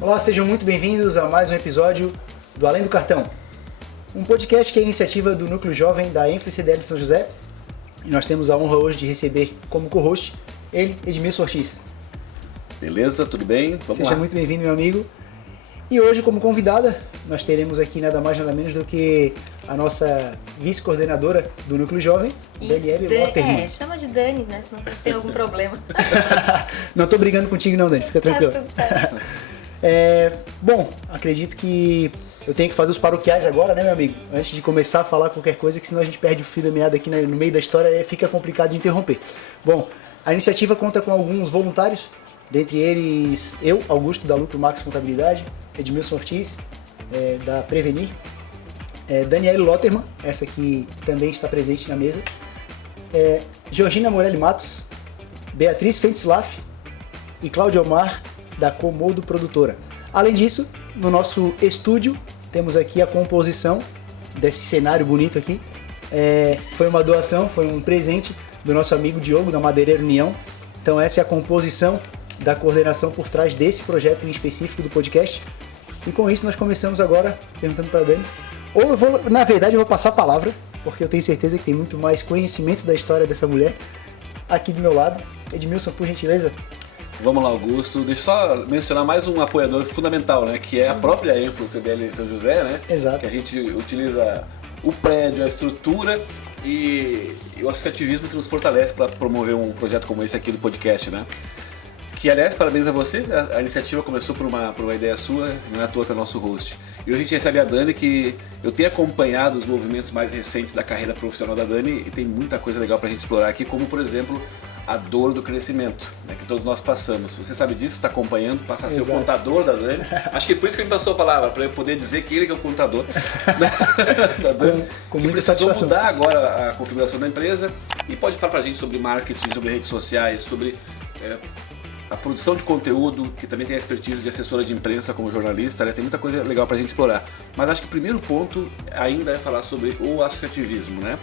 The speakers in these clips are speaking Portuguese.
Olá, sejam muito bem-vindos a mais um episódio do Além do Cartão, um podcast que é a iniciativa do Núcleo Jovem da EnFCDL de São José, e nós temos a honra hoje de receber como co-host ele, Edmilson Ortiz. Beleza, tudo bem? Vamos Seja lá. muito bem-vindo, meu amigo. E hoje, como convidada, nós teremos aqui nada mais nada menos do que a nossa vice-coordenadora do Núcleo Jovem, Daniele Lotterman. Chama de Dani, né? Senão você tem algum problema. Não tô brigando contigo não, Dani, fica tranquilo. Tá tudo certo. Bom, acredito que eu tenho que fazer os paroquiais agora, né, meu amigo? Antes de começar a falar qualquer coisa, que senão a gente perde o fio da meada aqui no meio da história e fica complicado de interromper. Bom, a iniciativa conta com alguns voluntários, dentre eles eu, Augusto, da Lucro Max Contabilidade, Edmilson Ortiz, da Prevenir, Daniele Lotterman, essa que também está presente na mesa, Georgina Morelli Matos, Beatriz Fentzlaff e Cláudia Omar, da Comodo Produtora. Além disso, no nosso estúdio, temos aqui a composição desse cenário bonito aqui. Foi uma doação, foi um presente do nosso amigo Diogo, da Madeireira União. Então essa é a composição da coordenação por trás desse projeto em específico do podcast. E com isso nós começamos agora perguntando para a Dani. Na verdade, eu vou passar a palavra, porque eu tenho certeza que tem muito mais conhecimento da história dessa mulher aqui do meu lado. Edmilson, por gentileza. Vamos lá, Augusto. Deixa eu só mencionar mais um apoiador fundamental, né? Que é a própria EnFCDL de São José, né? Exato. Que a gente utiliza o prédio, a estrutura e o associativismo que nos fortalece para promover um projeto como esse aqui do podcast, né? Que, aliás, parabéns a você. A iniciativa começou por uma ideia sua, não é à toa que é o nosso host. E hoje a gente recebe a Dani, que eu tenho acompanhado os movimentos mais recentes da carreira profissional da Dani e tem muita coisa legal para a gente explorar aqui, como, por exemplo, a dor do crescimento, né, que todos nós passamos. Você sabe disso, está acompanhando, passa a ser o contador da Dani. Acho que é por isso que ele me passou a palavra, para eu poder dizer que ele que é o contador da Dani. Com muita precisou satisfação. mudar agora a configuração da empresa e pode falar para a gente sobre marketing, sobre redes sociais, sobre a produção de conteúdo, que também tem a expertise de assessora de imprensa como jornalista, né? Tem muita coisa legal pra gente explorar. Mas acho que o primeiro ponto ainda é falar sobre o associativismo, né?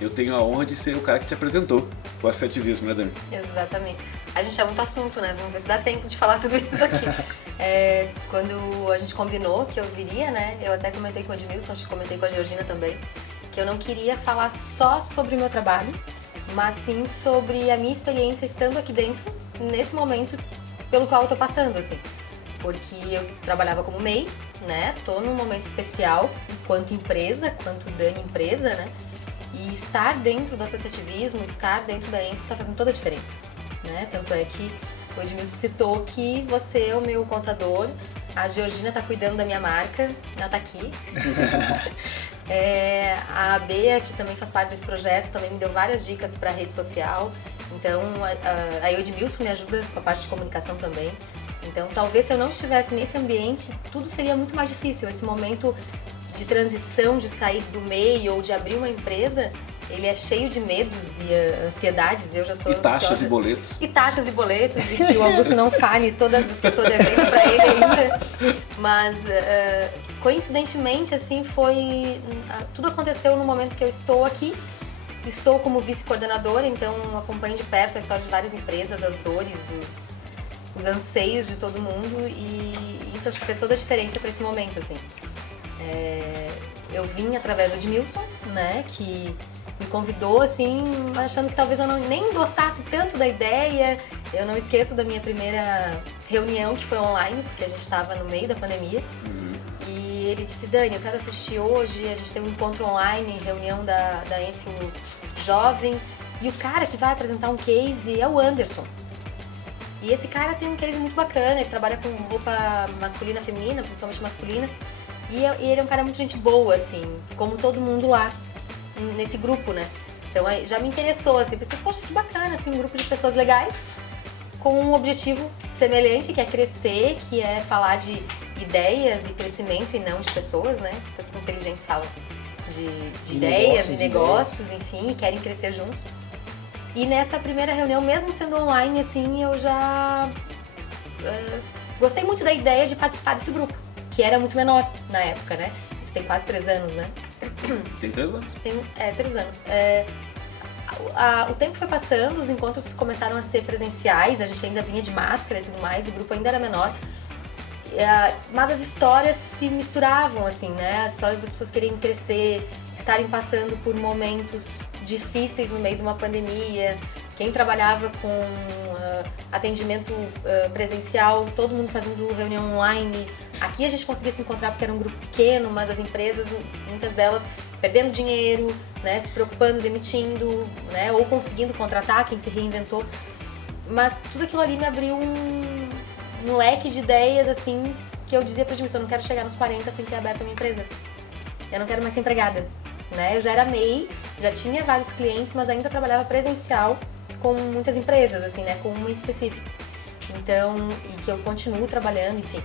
Eu tenho a honra de ser o cara que te apresentou o associativismo, né, Dani? Exatamente. A gente é muito assunto, né? Vamos ver se dá tempo de falar tudo isso aqui. Quando a gente combinou que eu viria, né? Eu até comentei com o Edmilson, acho que comentei com a Georgina também, que eu não queria falar só sobre o meu trabalho, mas sim sobre a minha experiência estando aqui dentro, nesse momento pelo qual eu tô passando, assim. Porque eu trabalhava como MEI, né? Tô num momento especial, enquanto empresa, quanto Dani empresa, né? E estar dentro do associativismo, estar dentro da EnFo tá fazendo toda a diferença, né? Tanto é que o Edmilson citou que você é o meu contador, a Georgina tá cuidando da minha marca, ela tá aqui. A Bea, que também faz parte desse projeto, também me deu várias dicas para rede social. Então, a Edmilson me ajuda com a parte de comunicação também. Então, talvez se eu não estivesse nesse ambiente, tudo seria muito mais difícil. Esse momento de transição, de sair do meio ou de abrir uma empresa, ele é cheio de medos e ansiedades. Eu já sou ansiosa. E taxas e boletos. E taxas e boletos, e que o Augusto não fale todas as que eu tô devendo pra ele ainda. Mas, coincidentemente, assim, tudo aconteceu no momento que eu estou aqui. Estou como vice-coordenadora, então acompanho de perto a história de várias empresas, as dores, os anseios de todo mundo, e isso acho que fez toda a diferença para esse momento, assim. Eu vim através do Edmilson, né, que me convidou, assim, achando que talvez eu nem gostasse tanto da ideia. Eu não esqueço da minha primeira reunião, que foi online, porque a gente estava no meio da pandemia. E ele disse: Dani, eu quero assistir hoje, a gente tem um encontro online, reunião da EnFo Jovem, e o cara que vai apresentar um case é o Anderson. E esse cara tem um case muito bacana, ele trabalha com roupa masculina, feminina, principalmente masculina, e ele é um cara muito gente boa, assim, como todo mundo lá, nesse grupo, né? Então aí já me interessou, assim, pensei, poxa, que bacana, assim, um grupo de pessoas legais, com um objetivo semelhante, que é crescer, que é falar de ideias e crescimento e não de pessoas, né? Pessoas inteligentes falam de ideias e negócios, enfim, e querem crescer juntos. E nessa primeira reunião, mesmo sendo online, assim, eu já gostei muito da ideia de participar desse grupo, que era muito menor na época, né? Isso tem quase 3 anos, né? Tem 3 anos? Tem 3 anos. o tempo foi passando, os encontros começaram a ser presenciais, a gente ainda vinha de máscara e tudo mais, o grupo ainda era menor. Mas as histórias se misturavam, assim, né? As histórias das pessoas querendo crescer, estarem passando por momentos difíceis no meio de uma pandemia. Quem trabalhava com atendimento presencial, todo mundo fazendo reunião online. Aqui a gente conseguia se encontrar porque era um grupo pequeno, mas as empresas, muitas delas, perdendo dinheiro, né? Se preocupando, demitindo, né? Ou conseguindo contratar quem se reinventou. Mas tudo aquilo ali me abriu um leque de ideias, assim, que eu dizia pra mim, eu não quero chegar nos 40 sem ter aberto a minha empresa. Eu não quero mais ser empregada, né? Eu já era MEI, já tinha vários clientes, mas ainda trabalhava presencial com muitas empresas, assim, né? Com uma específica. Então, e que eu continuo trabalhando, enfim.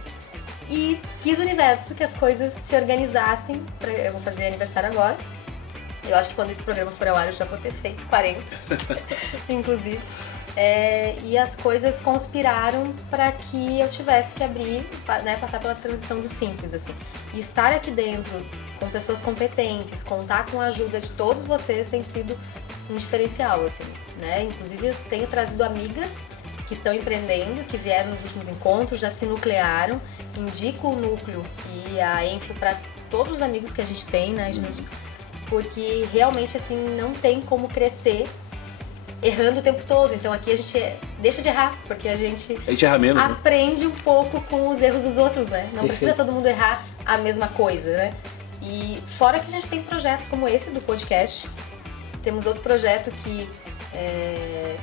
E quis o universo que as coisas se organizassem. Eu vou fazer aniversário agora. Eu acho que quando esse programa for ao ar eu já vou ter feito 40, inclusive. E as coisas conspiraram para que eu tivesse que abrir, né, passar pela transição do simples, assim. E estar aqui dentro com pessoas competentes, contar com a ajuda de todos vocês tem sido um diferencial, assim, né? Inclusive eu tenho trazido amigas que estão empreendendo, que vieram nos últimos encontros, já se nuclearam, indico o núcleo e a Enfo para todos os amigos que a gente tem, né, porque realmente, assim, não tem como crescer errando o tempo todo. Então aqui a gente deixa de errar, porque a gente erra menos, aprende um pouco com os erros dos outros, né? Não precisa todo mundo errar a mesma coisa, né? E fora que a gente tem projetos como esse do podcast, temos outro projeto que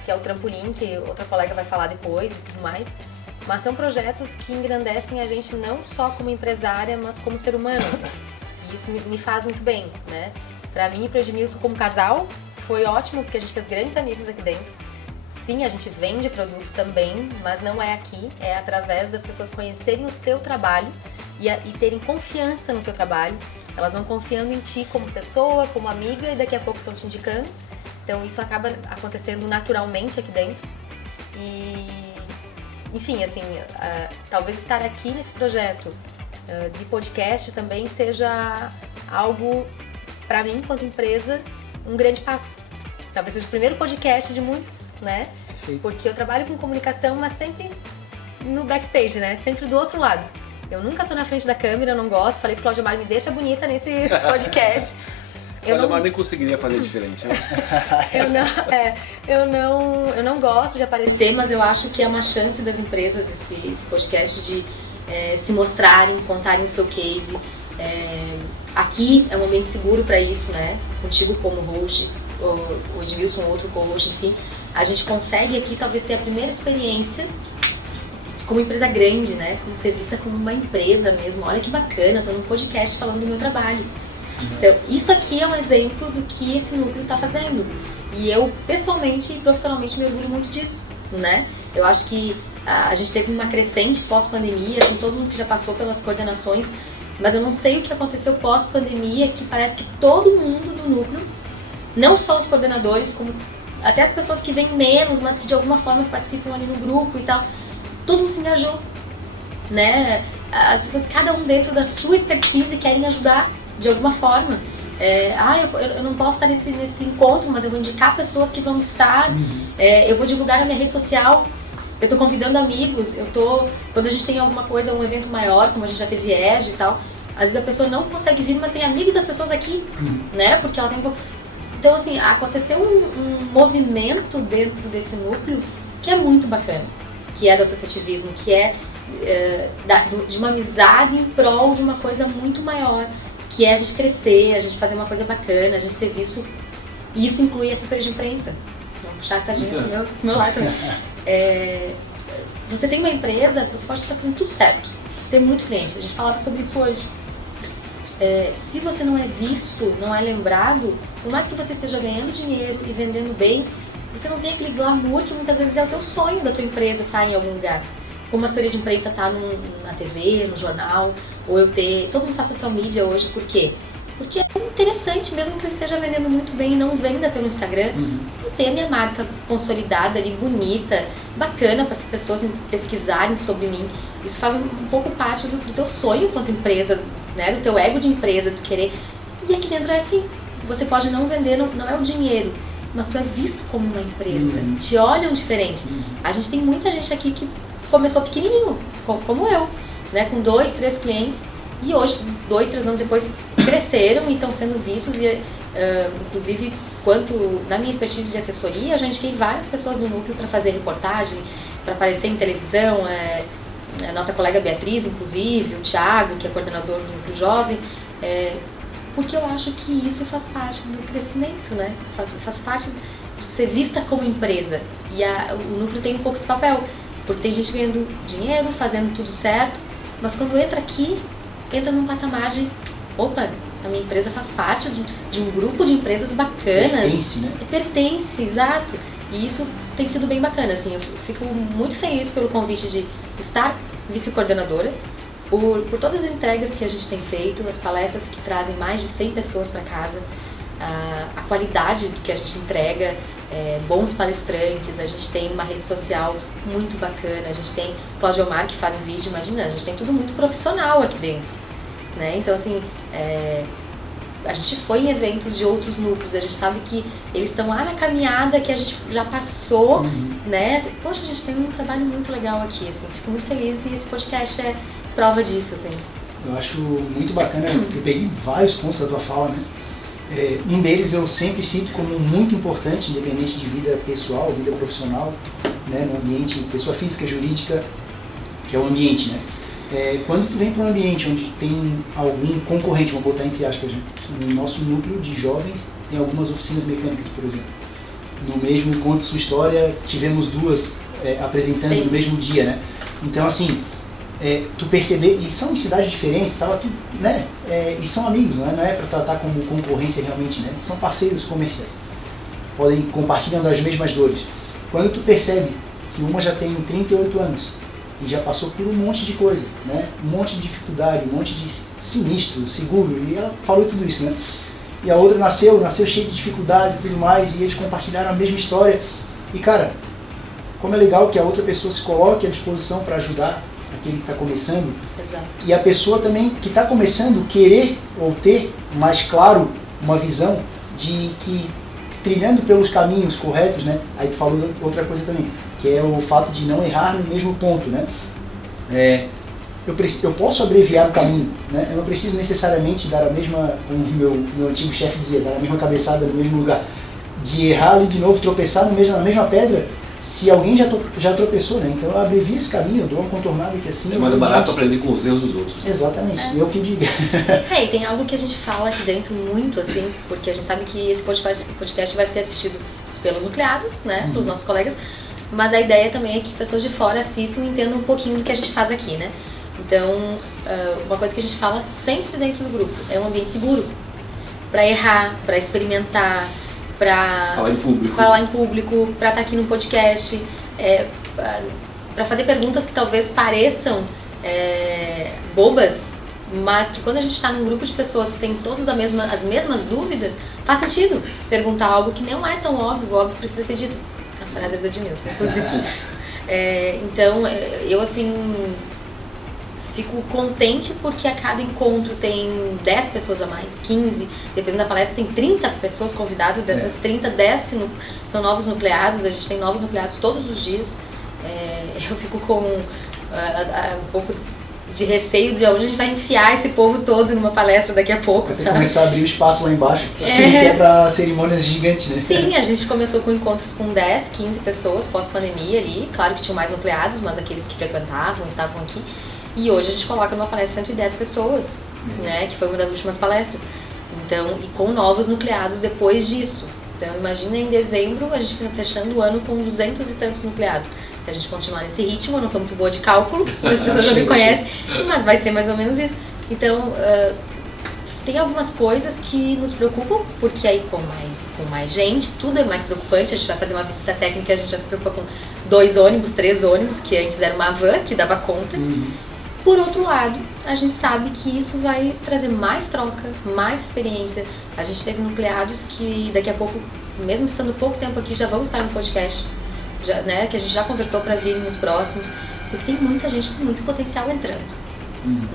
é o Trampolim, que outra colega vai falar depois e tudo mais. Mas são projetos que engrandecem a gente não só como empresária, mas como ser humano, assim. E isso me faz muito bem, né? Pra mim e pro Edmilson como casal, foi ótimo, porque a gente fez grandes amigos aqui dentro. Sim, a gente vende produto também, mas não é aqui. É através das pessoas conhecerem o teu trabalho e terem confiança no teu trabalho. Elas vão confiando em ti como pessoa, como amiga, e daqui a pouco estão te indicando. Então isso acaba acontecendo naturalmente aqui dentro. E, enfim, assim, talvez estar aqui nesse projeto de podcast também seja algo, para mim, enquanto empresa, um grande passo. Talvez seja o primeiro podcast de muitos, né? Perfeito. Porque eu trabalho com comunicação, mas sempre no backstage, né? Sempre do outro lado. Eu nunca tô na frente da câmera, eu não gosto. Falei pro Claudio Mar, me deixa bonita nesse podcast. Claudio Mar nem conseguiria fazer diferente, né? Eu não gosto de aparecer, mas eu acho que é uma chance das empresas esse podcast de se mostrarem, contarem o seu case. Aqui é um ambiente seguro para isso, né? Contigo como host, o Edmilson, outro co-host, enfim. A gente consegue aqui talvez ter a primeira experiência como empresa grande, né? Como ser vista como uma empresa mesmo. Olha que bacana, tô num podcast falando do meu trabalho. Então, isso aqui é um exemplo do que esse núcleo está fazendo. E eu, pessoalmente e profissionalmente, me orgulho muito disso, né? Eu acho que a gente teve uma crescente pós-pandemia, assim, todo mundo que já passou pelas coordenações, mas eu não sei o que aconteceu pós-pandemia, que parece que todo mundo do núcleo, não só os coordenadores, como até as pessoas que vêm menos, mas que de alguma forma participam ali no grupo e tal, todo mundo se engajou, né? As pessoas, cada um dentro da sua expertise, querem ajudar de alguma forma. Eu não posso estar nesse encontro, mas eu vou indicar pessoas que vão estar, eu vou divulgar na minha rede social, eu tô convidando amigos, quando a gente tem alguma coisa, um evento maior, como a gente já teve ED e tal, às vezes a pessoa não consegue vir, mas tem amigos das pessoas aqui, né, porque ela tem... Então, assim, aconteceu um movimento dentro desse núcleo que é muito bacana, que é do associativismo, que é de uma amizade em prol de uma coisa muito maior, que é a gente crescer, a gente fazer uma coisa bacana, a gente ser visto, e isso inclui assessoria de imprensa. Vou puxar a sardinha pro meu lado também. Você tem uma empresa, você pode estar fazendo tudo certo, tem muito cliente, a gente falava sobre isso hoje. Se você não é visto, não é lembrado, por mais que você esteja ganhando dinheiro e vendendo bem, você não tem aquele glamour que muitas vezes é o teu sonho da tua empresa estar em algum lugar. Como a assessoria de imprensa estar na TV, no jornal, ou todo mundo faz social media hoje, por quê? Porque é interessante, mesmo que eu esteja vendendo muito bem e não venda pelo Instagram, eu ter a minha marca consolidada ali, bonita, bacana para as pessoas pesquisarem sobre mim. Isso faz um pouco parte do teu sonho enquanto empresa, né? Do teu ego de empresa, tu querer. E aqui dentro é assim, você pode não vender, não é o dinheiro, mas tu é visto como uma empresa, te olham diferente. A gente tem muita gente aqui que começou pequenininho, como eu, né, com 2, 3 clientes, e hoje, 2, 3 anos depois, cresceram e estão sendo vistos, e inclusive, na minha expertise de assessoria, eu já indiquei várias pessoas do núcleo para fazer reportagem, para aparecer em televisão, a nossa colega Beatriz, inclusive, o Thiago, que é coordenador do núcleo jovem, porque eu acho que isso faz parte do crescimento, né? Faz parte de ser vista como empresa. E o núcleo tem um pouco esse papel, porque tem gente ganhando dinheiro, fazendo tudo certo, mas quando entra aqui, entra num patamar de, opa, a minha empresa faz parte de um grupo de empresas bacanas. Pertence, né? Pertence, exato. E isso tem sido bem bacana, assim. Eu fico muito feliz pelo convite de estar vice-coordenadora, por todas as entregas que a gente tem feito, as palestras que trazem mais de 100 pessoas para casa, a qualidade do que a gente entrega, bons palestrantes, a gente tem uma rede social muito bacana, a gente tem Cláudio Omar que faz vídeo, imagina, a gente tem tudo muito profissional aqui dentro, né? Então, assim, a gente foi em eventos de outros núcleos, a gente sabe que eles estão lá na caminhada que a gente já passou, né? Poxa, a gente tem um trabalho muito legal aqui, assim, fico muito feliz e esse podcast é prova disso, assim. Eu acho muito bacana, eu peguei vários pontos da tua fala, né? Um deles eu sempre cito como muito importante, independente de vida pessoal, vida profissional, né? No ambiente, pessoa física, jurídica, que é o ambiente, né? Quando tu vem para um ambiente onde tem algum concorrente, vou botar entre aspas, né? No nosso núcleo de jovens tem algumas oficinas mecânicas, por exemplo. No mesmo Conte Sua História, tivemos 2 apresentando no mesmo dia, né? Então, assim, tu perceber, e são em cidades diferentes, tava tudo, né? E são amigos, não é para tratar como concorrência realmente, né? São parceiros comerciais, podem compartilhando as mesmas dores. Quando tu percebe que uma já tem 38 anos e já passou por um monte de coisa, né? Um monte de dificuldade, um monte de sinistro, seguro, e ela falou tudo isso, né? E a outra nasceu cheia de dificuldades e tudo mais, e eles compartilharam a mesma história. E cara, como é legal que a outra pessoa se coloque à disposição para ajudar aquele que está começando. Exato. E a pessoa também que está começando querer ou ter mais claro uma visão de que trilhando pelos caminhos corretos, né? Aí tu falou outra coisa também, que é o fato de não errar no mesmo ponto, né? Eu posso abreviar o caminho, né? Eu não preciso necessariamente dar a mesma, como o meu antigo chefe dizia, dar a mesma cabeçada no mesmo lugar, de errar ali de novo, tropeçar na mesma pedra, se alguém já tropeçou, né? Então eu abrevio esse caminho, eu dou uma contornada que assim... É mais barato aprender com os erros dos outros. Exatamente, eu que digo. E tem algo que a gente fala aqui dentro muito, assim, porque a gente sabe que esse podcast vai ser assistido pelos nucleados, né? Pelos nossos colegas, mas a ideia também é que pessoas de fora assistam e entendam um pouquinho do que a gente faz aqui, né? Então, uma coisa que a gente fala sempre dentro do grupo é um ambiente seguro para errar, para experimentar, para falar em público, para estar aqui no podcast, para fazer perguntas que talvez pareçam bobas, mas que quando a gente está num grupo de pessoas que tem todas as mesmas dúvidas, faz sentido perguntar algo que não é tão óbvio, óbvio precisa ser dito. A frase é do Edmilson, inclusive. Então, eu assim... fico contente porque a cada encontro tem 10 pessoas a mais, 15, dependendo da palestra tem 30 pessoas convidadas, dessas 30, 10 são novos nucleados, a gente tem novos nucleados todos os dias. Eu fico com um pouco de receio de onde a gente vai enfiar esse povo todo numa palestra daqui a pouco, sabe? Começar a abrir o espaço lá embaixo, que é para cerimônias gigantes, né? Sim, a gente começou com encontros com 10, 15 pessoas pós-pandemia ali, claro que tinham mais nucleados, mas aqueles que frequentavam, estavam aqui. E hoje a gente coloca numa palestra 110 pessoas, né, que foi uma das últimas palestras. Então, e com novos nucleados depois disso. Então, imagina em dezembro a gente fechando o ano com 200 e tantos nucleados. Se a gente continuar nesse ritmo, eu não sou muito boa de cálculo, as pessoas já me conhecem, mas vai ser mais ou menos isso. Então, tem algumas coisas que nos preocupam, porque aí com mais gente, tudo é mais preocupante. A gente vai fazer uma visita técnica, a gente já se preocupa com 2 ônibus, 3 ônibus, que antes era uma van que dava conta. Por outro lado, a gente sabe que isso vai trazer mais troca, mais experiência. A gente teve nucleados que daqui a pouco, mesmo estando pouco tempo aqui, já vão estar no podcast, né, que a gente já conversou para vir nos próximos, porque tem muita gente com muito potencial entrando.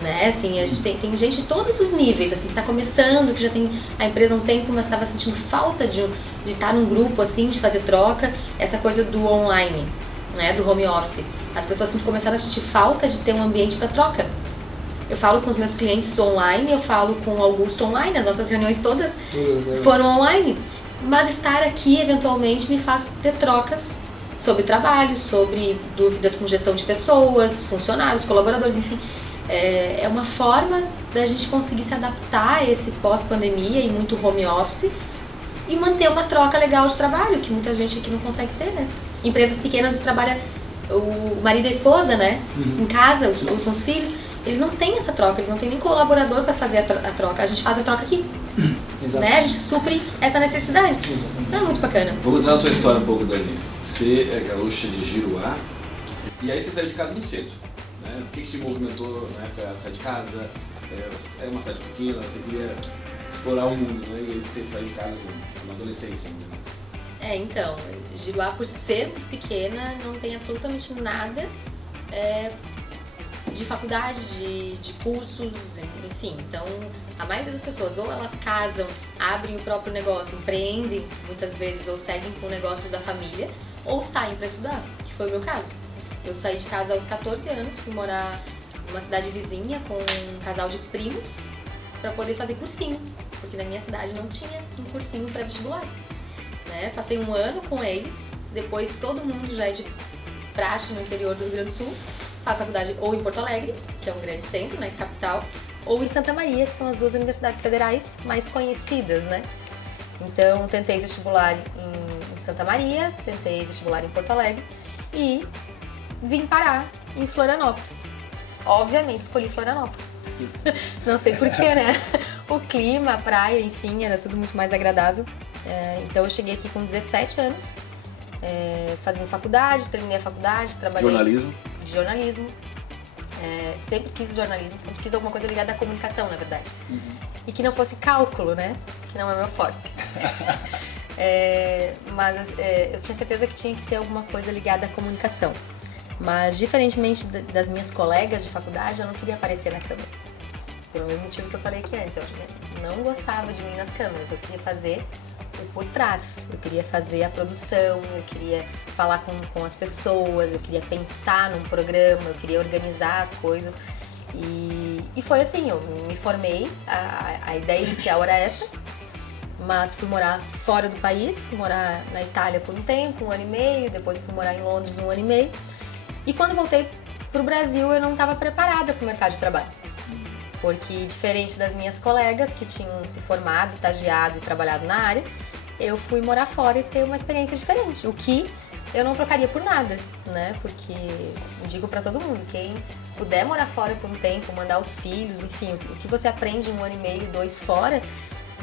Né? Assim, a gente tem gente de todos os níveis, assim, que está começando, que já tem a empresa há um tempo, mas estava sentindo falta de de estar num grupo assim, de fazer troca, essa coisa do online, né, do home office. As pessoas assim, começaram a sentir falta de ter um ambiente para troca. Eu falo com os meus clientes online, eu falo com o Augusto online, as nossas reuniões todas foram online. Mas estar aqui, eventualmente, me faz ter trocas sobre trabalho, sobre dúvidas com gestão de pessoas, funcionários, colaboradores, enfim. É uma forma da gente conseguir se adaptar a esse pós-pandemia e muito home office e manter uma troca legal de trabalho, que muita gente aqui não consegue ter, né? Empresas pequenas trabalham o marido e a esposa, né? Em casa, com os filhos, eles não têm essa troca, eles não têm nem colaborador para fazer a troca. A gente faz a troca aqui. Né? A gente supre essa necessidade. É muito bacana. Vamos entrar na tua história um pouco, Dani. Você é gaúcha de Giruá e aí você saiu de casa muito cedo. Né? O que te movimentou para sair de casa? Era uma cidade pequena, você queria explorar o mundo, né? E aí você saiu de casa na adolescência. Né? Então, Giruá, por ser muito pequena, não tem absolutamente nada de faculdade, de cursos, enfim. Então, a maioria das pessoas, ou elas casam, abrem o próprio negócio, empreendem muitas vezes, ou seguem com negócios da família, ou saem para estudar, que foi o meu caso. Eu saí de casa aos 14 anos, fui morar numa cidade vizinha com um casal de primos para poder fazer cursinho, porque na minha cidade não tinha um cursinho pré-vestibular. Né? Passei um ano com eles, depois todo mundo já é de praxe no interior do Rio Grande do Sul, faço faculdade ou em Porto Alegre, que é um grande centro, né, capital, ou em Santa Maria, que são as duas universidades federais mais conhecidas, né? Então, tentei vestibular em Santa Maria, tentei vestibular em Porto Alegre e vim parar em Florianópolis. Obviamente, escolhi Florianópolis. Não sei porquê, né? O clima, a praia, enfim, era tudo muito mais agradável. Então, eu cheguei aqui com 17 anos, fazendo faculdade, terminei a faculdade, trabalhei... De jornalismo. Sempre quis jornalismo, sempre quis alguma coisa ligada à comunicação, na verdade. E que não fosse cálculo, né? Que não é meu forte. Mas eu tinha certeza que tinha que ser alguma coisa ligada à comunicação. Mas, diferentemente das minhas colegas de faculdade, eu não queria aparecer na câmera. Pelo mesmo motivo que eu falei aqui antes. Eu não gostava de mim nas câmeras. Eu queria fazer o por trás. Eu queria fazer a produção, eu queria falar com as pessoas, eu queria pensar num programa, eu queria organizar as coisas. E foi assim, eu me formei, a ideia inicial era essa, mas fui morar fora do país, fui morar na Itália por um tempo, 1 ano e meio, depois fui morar em Londres 1 ano e meio. E quando voltei pro Brasil, eu não estava preparada para o mercado de trabalho. Porque, diferente das minhas colegas que tinham se formado, estagiado e trabalhado na área, eu fui morar fora e ter uma experiência diferente, o que eu não trocaria por nada, né? Porque, digo para todo mundo, quem puder morar fora por um tempo, mandar os filhos, enfim, o que você aprende em 1 ano e meio, 2 fora,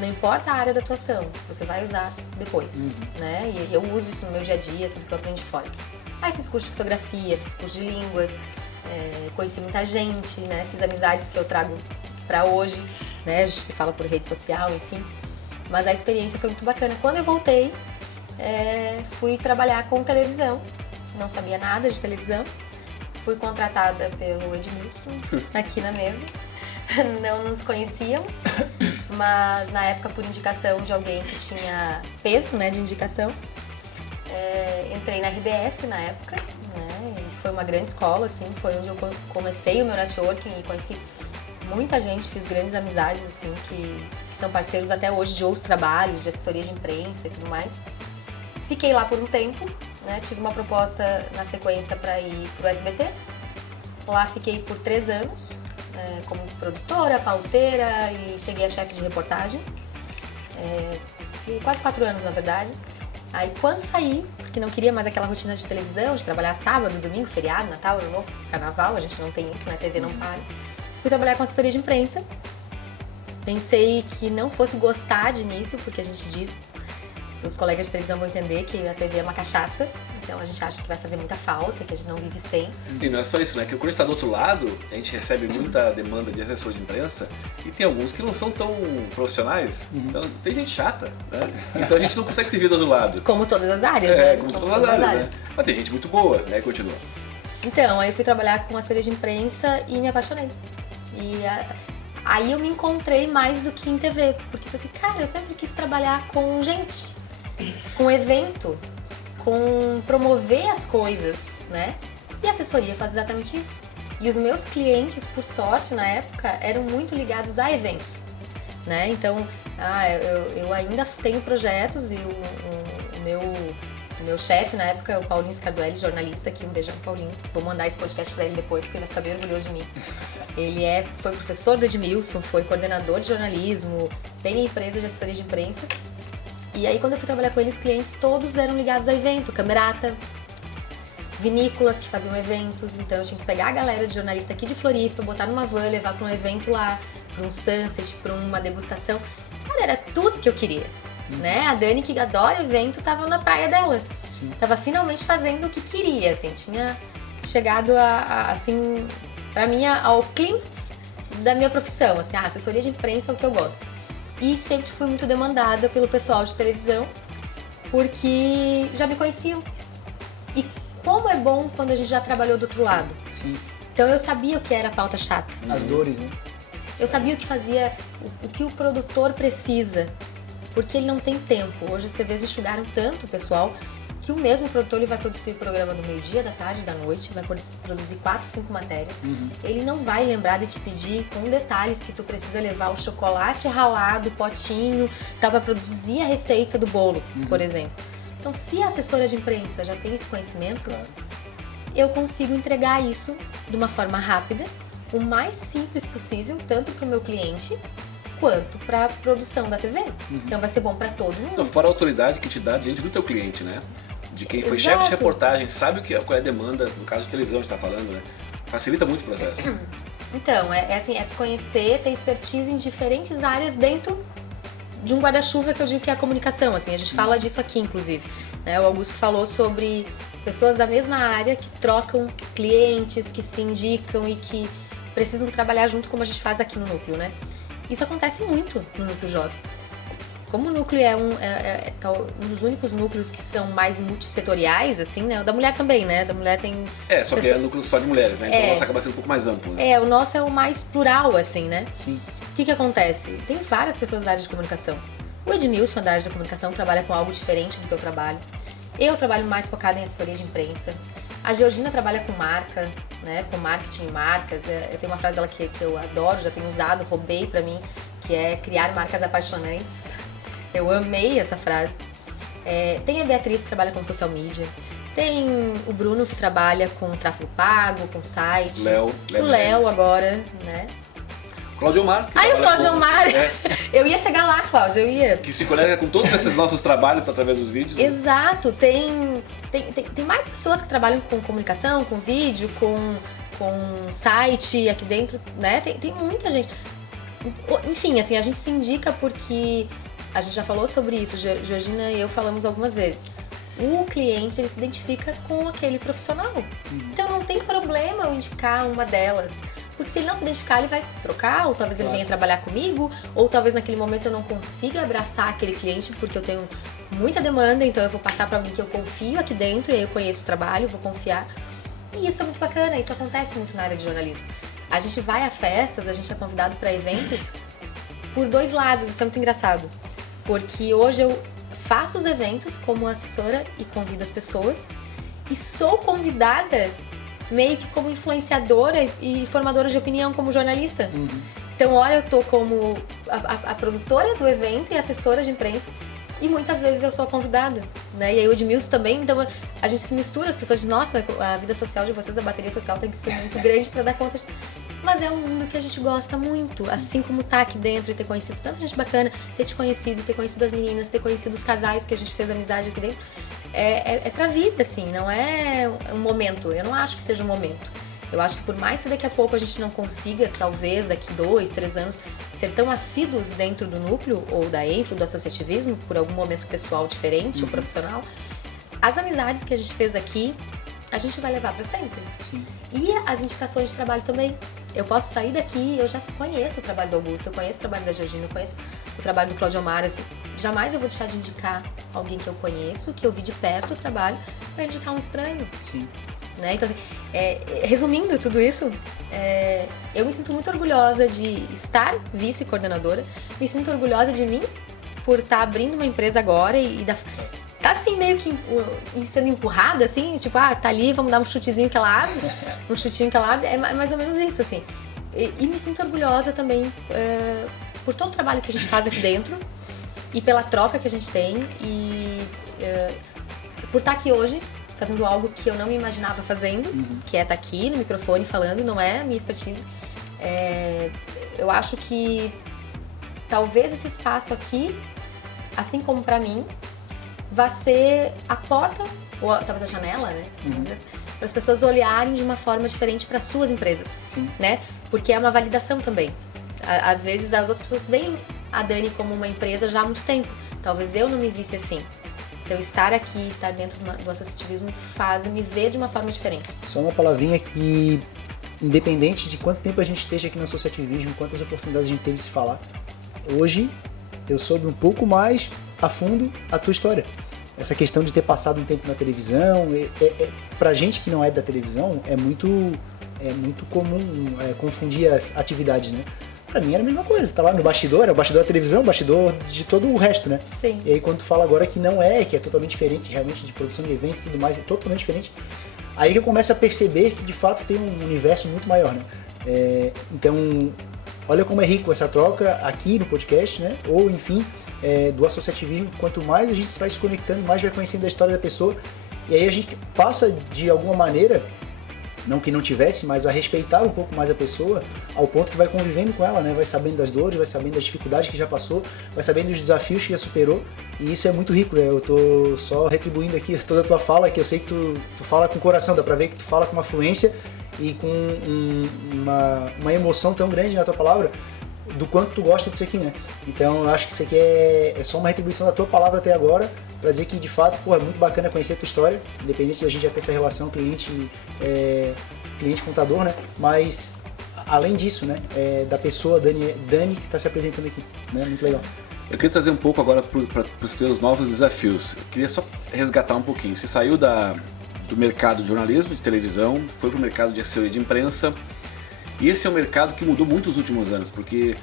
não importa a área da atuação, você vai usar depois, né? E eu uso isso no meu dia a dia, tudo que eu aprendi fora. Aí fiz curso de fotografia, fiz curso de línguas, conheci muita gente, né? Fiz amizades que eu trago para hoje, né? A gente se fala por rede social, enfim. Mas a experiência foi muito bacana. Quando eu voltei, fui trabalhar com televisão. Não sabia nada de televisão. Fui contratada pelo Edmilson, aqui na mesa. Não nos conhecíamos, mas na época, por indicação de alguém que tinha peso, né, de indicação, entrei na RBS na época, né, e foi uma grande escola, assim, foi onde eu comecei o meu networking e conheci muita gente, fiz grandes amizades, assim, que são parceiros até hoje de outros trabalhos, de assessoria de imprensa e tudo mais. Fiquei lá por um tempo, né, tive uma proposta na sequência para ir pro SBT. Lá fiquei por 3 anos, como produtora, pauteira e cheguei a chefe de reportagem. Fiquei quase 4 anos, na verdade. Aí quando saí, porque não queria mais aquela rotina de televisão, de trabalhar sábado, domingo, feriado, Natal, Ano Novo, Carnaval, a gente não tem isso, né? TV não para. Fui trabalhar com assessoria de imprensa. Pensei que não fosse gostar nisso, porque a gente diz, os colegas de televisão vão entender que a TV é uma cachaça, então a gente acha que vai fazer muita falta, que a gente não vive sem. E não é só isso, né? Que quando está do outro lado, a gente recebe muita demanda de assessor de imprensa e tem alguns que não são tão profissionais, então tem gente chata, né? Então a gente não consegue se vir do outro lado. Como todas as áreas, né? Como todas as áreas, né? Mas tem gente muito boa, né? Continua. Então, aí eu fui trabalhar com assessoria de imprensa e me apaixonei. E aí eu me encontrei mais do que em TV, porque eu falei assim, cara, eu sempre quis trabalhar com gente. com evento, com promover as coisas, né? E a assessoria faz exatamente isso. E os meus clientes, por sorte, na época, eram muito ligados a eventos, né? Então, eu ainda tenho projetos e o meu chefe na época, o Paulinho Scarduelli, jornalista aqui, um beijão pro Paulinho. Vou mandar esse podcast pra ele depois, porque ele vai ficar bem orgulhoso de mim. Ele foi professor do Edmilson, foi coordenador de jornalismo, tem a empresa de assessoria de imprensa. E aí, quando eu fui trabalhar com ele, os clientes todos eram ligados a evento, Camerata, vinícolas que faziam eventos. Então, eu tinha que pegar a galera de jornalista aqui de Floripa, botar numa van, levar pra um evento lá, pra um sunset, pra uma degustação. Cara, era tudo que eu queria. Né? A Dani, que adora evento, tava na praia dela. Sim. Tava finalmente fazendo o que queria, assim. Tinha chegado assim, pra mim, ao clímax da minha profissão, assim, a assessoria de imprensa é o que eu gosto. E sempre fui muito demandada pelo pessoal de televisão, porque já me conheciam. E como é bom quando a gente já trabalhou do outro lado. Sim. Então eu sabia o que era a pauta chata. As dores, né? Eu sabia o que fazia, o que o produtor precisa, porque ele não tem tempo. Hoje as TVs enxugaram tanto o pessoal que o mesmo produtor ele vai produzir o programa do meio-dia, da tarde, da noite, vai produzir 4, 5 matérias. Ele não vai lembrar de te pedir com detalhes que tu precisa levar o chocolate ralado, o potinho, tá, para produzir a receita do bolo, por exemplo. Então, se a assessora de imprensa já tem esse conhecimento, eu consigo entregar isso de uma forma rápida, o mais simples possível, tanto para o meu cliente quanto para a produção da TV. Então vai ser bom para todo mundo. Então, fora a autoridade que te dá diante do teu cliente, né? De quem foi Exato. chefe de reportagem, sabe qual é a demanda, no caso de televisão a gente tá falando, né? Facilita muito o processo. Então, é tu conhecer, ter expertise em diferentes áreas dentro de um guarda-chuva que eu digo que é a comunicação, assim, a gente fala disso aqui, inclusive. Né? O Augusto falou sobre pessoas da mesma área que trocam clientes, que se indicam e que precisam trabalhar junto como a gente faz aqui no Núcleo, né? Isso acontece muito no Núcleo Jovem. Como o Núcleo é um dos únicos núcleos que são mais multissetoriais, assim, né? O da mulher também, né? Da mulher tem... Só que é núcleo só de mulheres, né? Então o nosso acaba sendo um pouco mais amplo, né? O nosso é o mais plural, assim, né? Sim. O que acontece? Tem várias pessoas da área de comunicação. O Edmilson, da área de comunicação, trabalha com algo diferente do que eu trabalho. Eu trabalho mais focada em assessoria de imprensa. A Georgina trabalha com marca, né? Com marketing e marcas. Eu tenho uma frase dela que eu adoro, já tenho usado, roubei pra mim, que é criar marcas apaixonantes. Eu amei essa frase. Tem a Beatriz que trabalha com social media. Tem o Bruno que trabalha com tráfego pago, com site. O Léo agora, né? Cláudio Omar. O Cláudio Omar. Eu ia chegar lá, Cláudio, eu ia. Que se conecta com todos esses nossos trabalhos através dos vídeos. Exato. Tem mais pessoas que trabalham com comunicação, com vídeo, com site aqui dentro, né? Tem muita gente. Enfim, assim, a gente se indica porque a gente já falou sobre isso, Georgina e eu falamos algumas vezes. O cliente, ele se identifica com aquele profissional. Então não tem problema eu indicar uma delas. Porque se ele não se identificar, ele vai trocar, ou talvez ele venha trabalhar comigo, ou talvez naquele momento eu não consiga abraçar aquele cliente porque eu tenho muita demanda, então eu vou passar para alguém que eu confio aqui dentro, e aí eu conheço o trabalho, vou confiar. E isso é muito bacana, isso acontece muito na área de jornalismo. A gente vai a festas, a gente é convidado para eventos por dois lados, isso é muito engraçado. Porque hoje eu faço os eventos como assessora e convido as pessoas, e sou convidada meio que como influenciadora e formadora de opinião como jornalista. Então, hora eu tô como a produtora do evento e assessora de imprensa, e muitas vezes eu sou a convidada, né? E aí o Edmilson também, então a gente se mistura, as pessoas dizem, nossa, a vida social de vocês, a bateria social tem que ser muito grande para dar conta de... Mas é um mundo que a gente gosta muito, assim como tá aqui dentro e ter conhecido tanta gente bacana, ter te conhecido, ter conhecido as meninas, ter conhecido os casais que a gente fez amizade aqui dentro. É pra vida, assim, não é um momento. Eu não acho que seja um momento. Eu acho que por mais que daqui a pouco a gente não consiga, talvez daqui 2, 3 anos, ser tão assíduos dentro do núcleo, ou da ENFLO, do associativismo, por algum momento pessoal diferente ou profissional, as amizades que a gente fez aqui, a gente vai levar pra sempre. Sim. E as indicações de trabalho também. Eu posso sair daqui, eu já conheço o trabalho do Augusto, eu conheço o trabalho da Georgina, eu conheço o trabalho do Cláudio Omar, assim, jamais eu vou deixar de indicar alguém que eu conheço, que eu vi de perto o trabalho, pra indicar um estranho. Sim. Né? Então, assim, resumindo tudo isso, eu me sinto muito orgulhosa de estar vice-coordenadora, me sinto orgulhosa de mim por estar abrindo uma empresa agora tá assim meio que sendo empurrada, assim, tipo, tá ali, vamos dar um chutezinho que ela abre, um chutinho que ela abre, é mais ou menos isso, assim. E me sinto orgulhosa também por todo o trabalho que a gente faz aqui dentro e pela troca que a gente tem e por estar aqui hoje, fazendo algo que eu não me imaginava fazendo, que é estar aqui no microfone falando, não é a minha expertise. Eu acho que talvez esse espaço aqui, assim como pra mim, vai ser a porta, ou talvez a janela, né? Para as pessoas olharem de uma forma diferente para suas empresas. Sim. Né? Porque é uma validação também. Às vezes as outras pessoas veem a Dani como uma empresa já há muito tempo. Talvez eu não me visse assim. Então estar aqui, estar dentro do associativismo faz me ver de uma forma diferente. Só uma palavrinha que, independente de quanto tempo a gente esteja aqui no associativismo, quantas oportunidades a gente teve de se falar, hoje eu soube um pouco mais a fundo a tua história. Essa questão de ter passado um tempo na televisão, pra gente que não é da televisão, é muito comum confundir as atividades, né? Pra mim era a mesma coisa, tá lá no bastidor, é o bastidor da televisão, o bastidor de todo o resto, né? Sim. E aí quando tu fala agora que não que é totalmente diferente, realmente de produção de evento e tudo mais, é totalmente diferente, aí que eu começo a perceber que de fato tem um universo muito maior, né? Então, olha como é rico essa troca aqui no podcast, né? Ou enfim, do associativismo, quanto mais a gente vai se conectando, mais vai conhecendo a história da pessoa, e aí a gente passa de alguma maneira, não que não tivesse, mas a respeitar um pouco mais a pessoa, ao ponto que vai convivendo com ela, né? Vai sabendo das dores, vai sabendo das dificuldades que já passou, vai sabendo dos desafios que já superou, e isso é muito rico, né? Eu tô só retribuindo aqui toda a tua fala, que eu sei que tu fala com o coração, dá pra ver que tu fala com uma fluência e com uma emoção tão grande na tua palavra, do quanto tu gosta disso aqui, né? Então eu acho que isso aqui é só uma retribuição da tua palavra até agora, para dizer que de fato, é muito bacana conhecer a tua história, independente de a gente já ter essa relação cliente-contador, né? Mas além disso, né? Da pessoa Dani que está se apresentando aqui, né? Muito legal. Eu queria trazer um pouco agora para os teus novos desafios. Eu queria só resgatar um pouquinho. Você saiu do mercado de jornalismo, de televisão, foi para o mercado de assessoria de imprensa. E esse é um mercado que mudou muito nos últimos anos, porque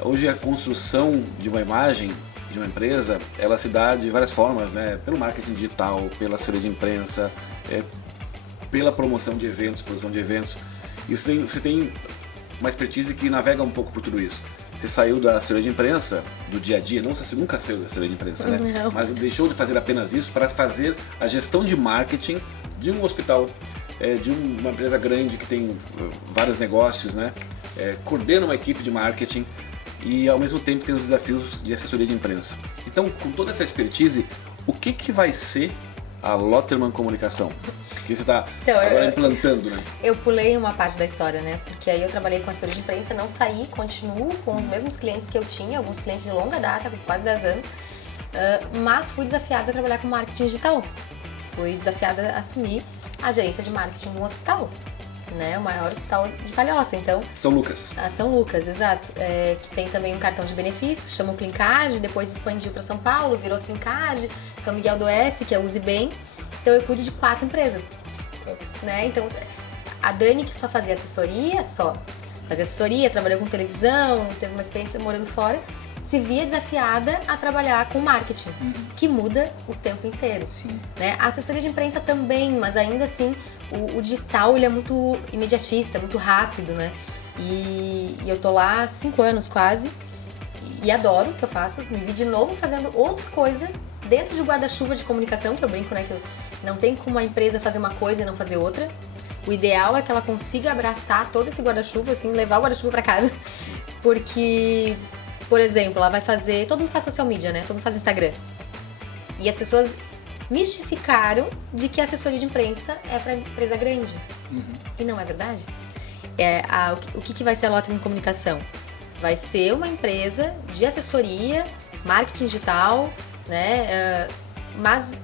hoje a construção de uma imagem de uma empresa, ela se dá de várias formas, né? Pelo marketing digital, pela assessoria de imprensa, pela promoção de eventos, produção de eventos. E você tem uma expertise que navega um pouco por tudo isso. Você saiu da assessoria de imprensa, do dia a dia, você nunca saiu da assessoria de imprensa, né? Não. Mas deixou de fazer apenas isso para fazer a gestão de marketing de um hospital, de uma empresa grande que tem vários negócios, né? Coordena uma equipe de marketing e ao mesmo tempo tem os desafios de assessoria de imprensa. Então, com toda essa expertise, o que vai ser a Lotterman Comunicação? Que você está agora implantando, né? Eu pulei uma parte da história, né? Porque aí eu trabalhei com assessoria de imprensa, não saí, continuo com os mesmos clientes que eu tinha, alguns clientes de longa data, com quase 10 anos, mas fui desafiada a trabalhar com marketing digital. Fui desafiada a assumir a gerência de marketing de um hospital, né? O maior hospital de Palhoça, então... São Lucas. São Lucas, exato. Que tem também um cartão de benefícios, se chama o Clincard, depois expandiu para São Paulo, virou Simcard, São Miguel do Oeste, que é o Use Bem. Então eu cuido de 4 empresas, né? Então a Dani, que só fazia assessoria, trabalhou com televisão, teve uma experiência morando fora, se via desafiada a trabalhar com marketing, que muda o tempo inteiro. Sim. Né? A assessoria de imprensa também, mas ainda assim o digital ele é muito imediatista, muito rápido, né? E eu tô lá há 5 anos quase e adoro o que eu faço. Me vi de novo fazendo outra coisa dentro de guarda-chuva de comunicação, que eu brinco, né? Que não tem como uma empresa fazer uma coisa e não fazer outra. O ideal é que ela consiga abraçar todo esse guarda-chuva, assim, levar o guarda-chuva para casa, porque... Por exemplo, ela vai fazer... Todo mundo faz social media, né? Todo mundo faz Instagram. E as pessoas mistificaram de que a assessoria de imprensa é para empresa grande. E não é verdade. O que vai ser a Lotterman Comunicação? Vai ser uma empresa de assessoria, marketing digital, né? Mas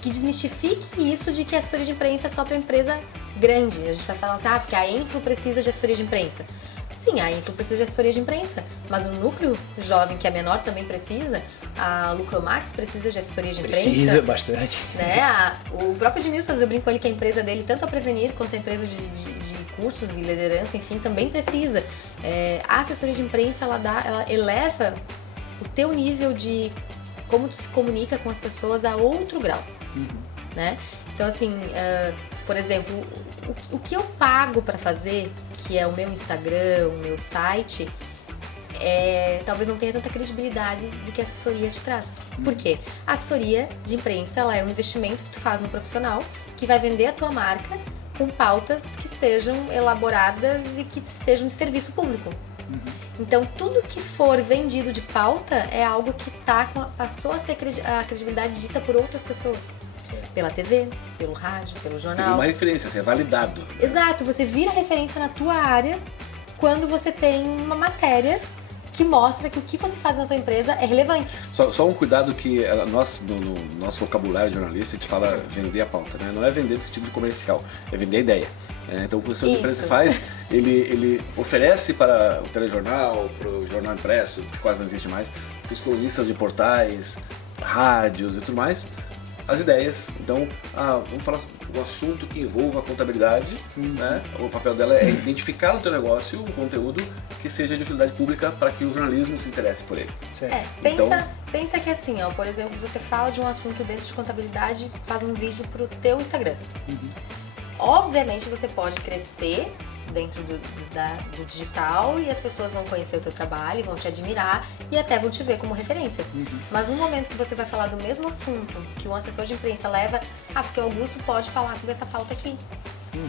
que desmistifique isso de que a assessoria de imprensa é só para empresa grande. A gente vai falar assim, porque a Info precisa de assessoria de imprensa. Sim, a Info precisa de assessoria de imprensa, mas o núcleo jovem, que é menor, também precisa. A Lucromax precisa de assessoria de imprensa. Precisa bastante. Né? O próprio Edmilson, eu brinco com ele que a empresa dele, tanto a Prevenir quanto a empresa de cursos e liderança, enfim, também precisa. A assessoria de imprensa, ela eleva o teu nível de como tu se comunica com as pessoas a outro grau, né? Então, assim, por exemplo, o que eu pago para fazer, que é o meu Instagram, o meu site, talvez não tenha tanta credibilidade do que a assessoria te traz. Por quê? A assessoria de imprensa, ela é um investimento que tu faz no profissional que vai vender a tua marca com pautas que sejam elaboradas e que sejam de serviço público. Então, tudo que for vendido de pauta é algo que passou a ser a credibilidade dita por outras pessoas. Pela TV, pelo rádio, pelo jornal. Você vira uma referência, você é validado. Exato, você vira referência na tua área quando você tem uma matéria que mostra que o que você faz na tua empresa é relevante. Só um cuidado que nós, no nosso vocabulário de jornalista, a gente fala vender a pauta, né? Não é vender no sentido de comercial, é vender a ideia. Então o que o professor de imprensa faz, ele oferece para o telejornal, para o jornal impresso, que quase não existe mais, para os colunistas de portais, rádios e tudo mais, as ideias. Então, vamos falar um assunto que envolva a contabilidade, né? O papel dela é identificar no teu negócio um conteúdo que seja de utilidade pública para que o jornalismo se interesse por ele. Pensa que assim, por exemplo, você fala de um assunto dentro de contabilidade, faz um vídeo pro teu Instagram. Obviamente você pode crescer dentro do digital e as pessoas vão conhecer o teu trabalho, vão te admirar e até vão te ver como referência. Mas no momento que você vai falar do mesmo assunto que um assessor de imprensa leva, porque o Augusto pode falar sobre essa pauta aqui.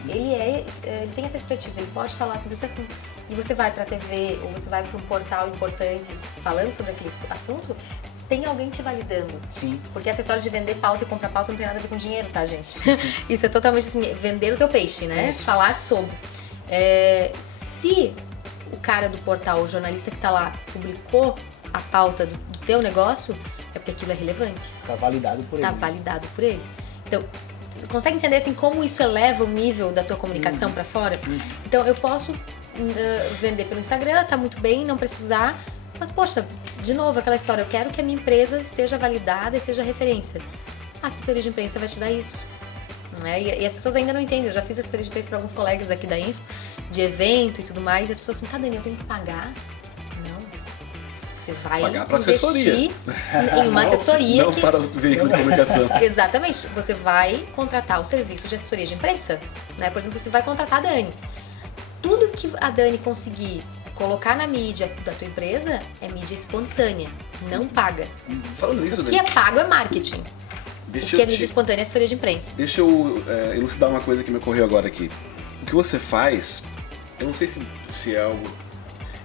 Ele tem essa expertise, ele pode falar sobre esse assunto. E você vai para a TV ou você vai para um portal importante falando sobre aquele assunto, tem alguém te validando. Sim. Porque essa história de vender pauta e comprar pauta não tem nada a ver com dinheiro, tá, gente? Isso é totalmente assim, vender o teu peixe, né? Falar sobre. Se o cara do portal, o jornalista que tá lá, publicou a pauta do teu negócio, é porque aquilo é relevante. Tá validado por ele. Tá validado por ele. Então, consegue entender assim como isso eleva o nível da tua comunicação para fora? Então, eu posso vender pelo Instagram, tá muito bem, não precisar. Mas, poxa, de novo, aquela história, eu quero que a minha empresa esteja validada e seja referência. A assessoria de imprensa vai te dar isso. Né? E as pessoas ainda não entendem. Eu já fiz assessoria de imprensa para alguns colegas aqui da Info, de evento e tudo mais, e as pessoas assim, tá, Dani, eu tenho que pagar? Não. Você vai investir em uma assessoria não para o veículo de comunicação. Exatamente. Você vai contratar o serviço de assessoria de imprensa. Né? Por exemplo, você vai contratar a Dani. Tudo que a Dani conseguir colocar na mídia da tua empresa é mídia espontânea, não paga. Falando nisso, o que é pago é marketing. O que é mídia espontânea é assessoria de imprensa. Deixa eu elucidar uma coisa que me ocorreu agora aqui. O que você faz, eu não sei se é algo...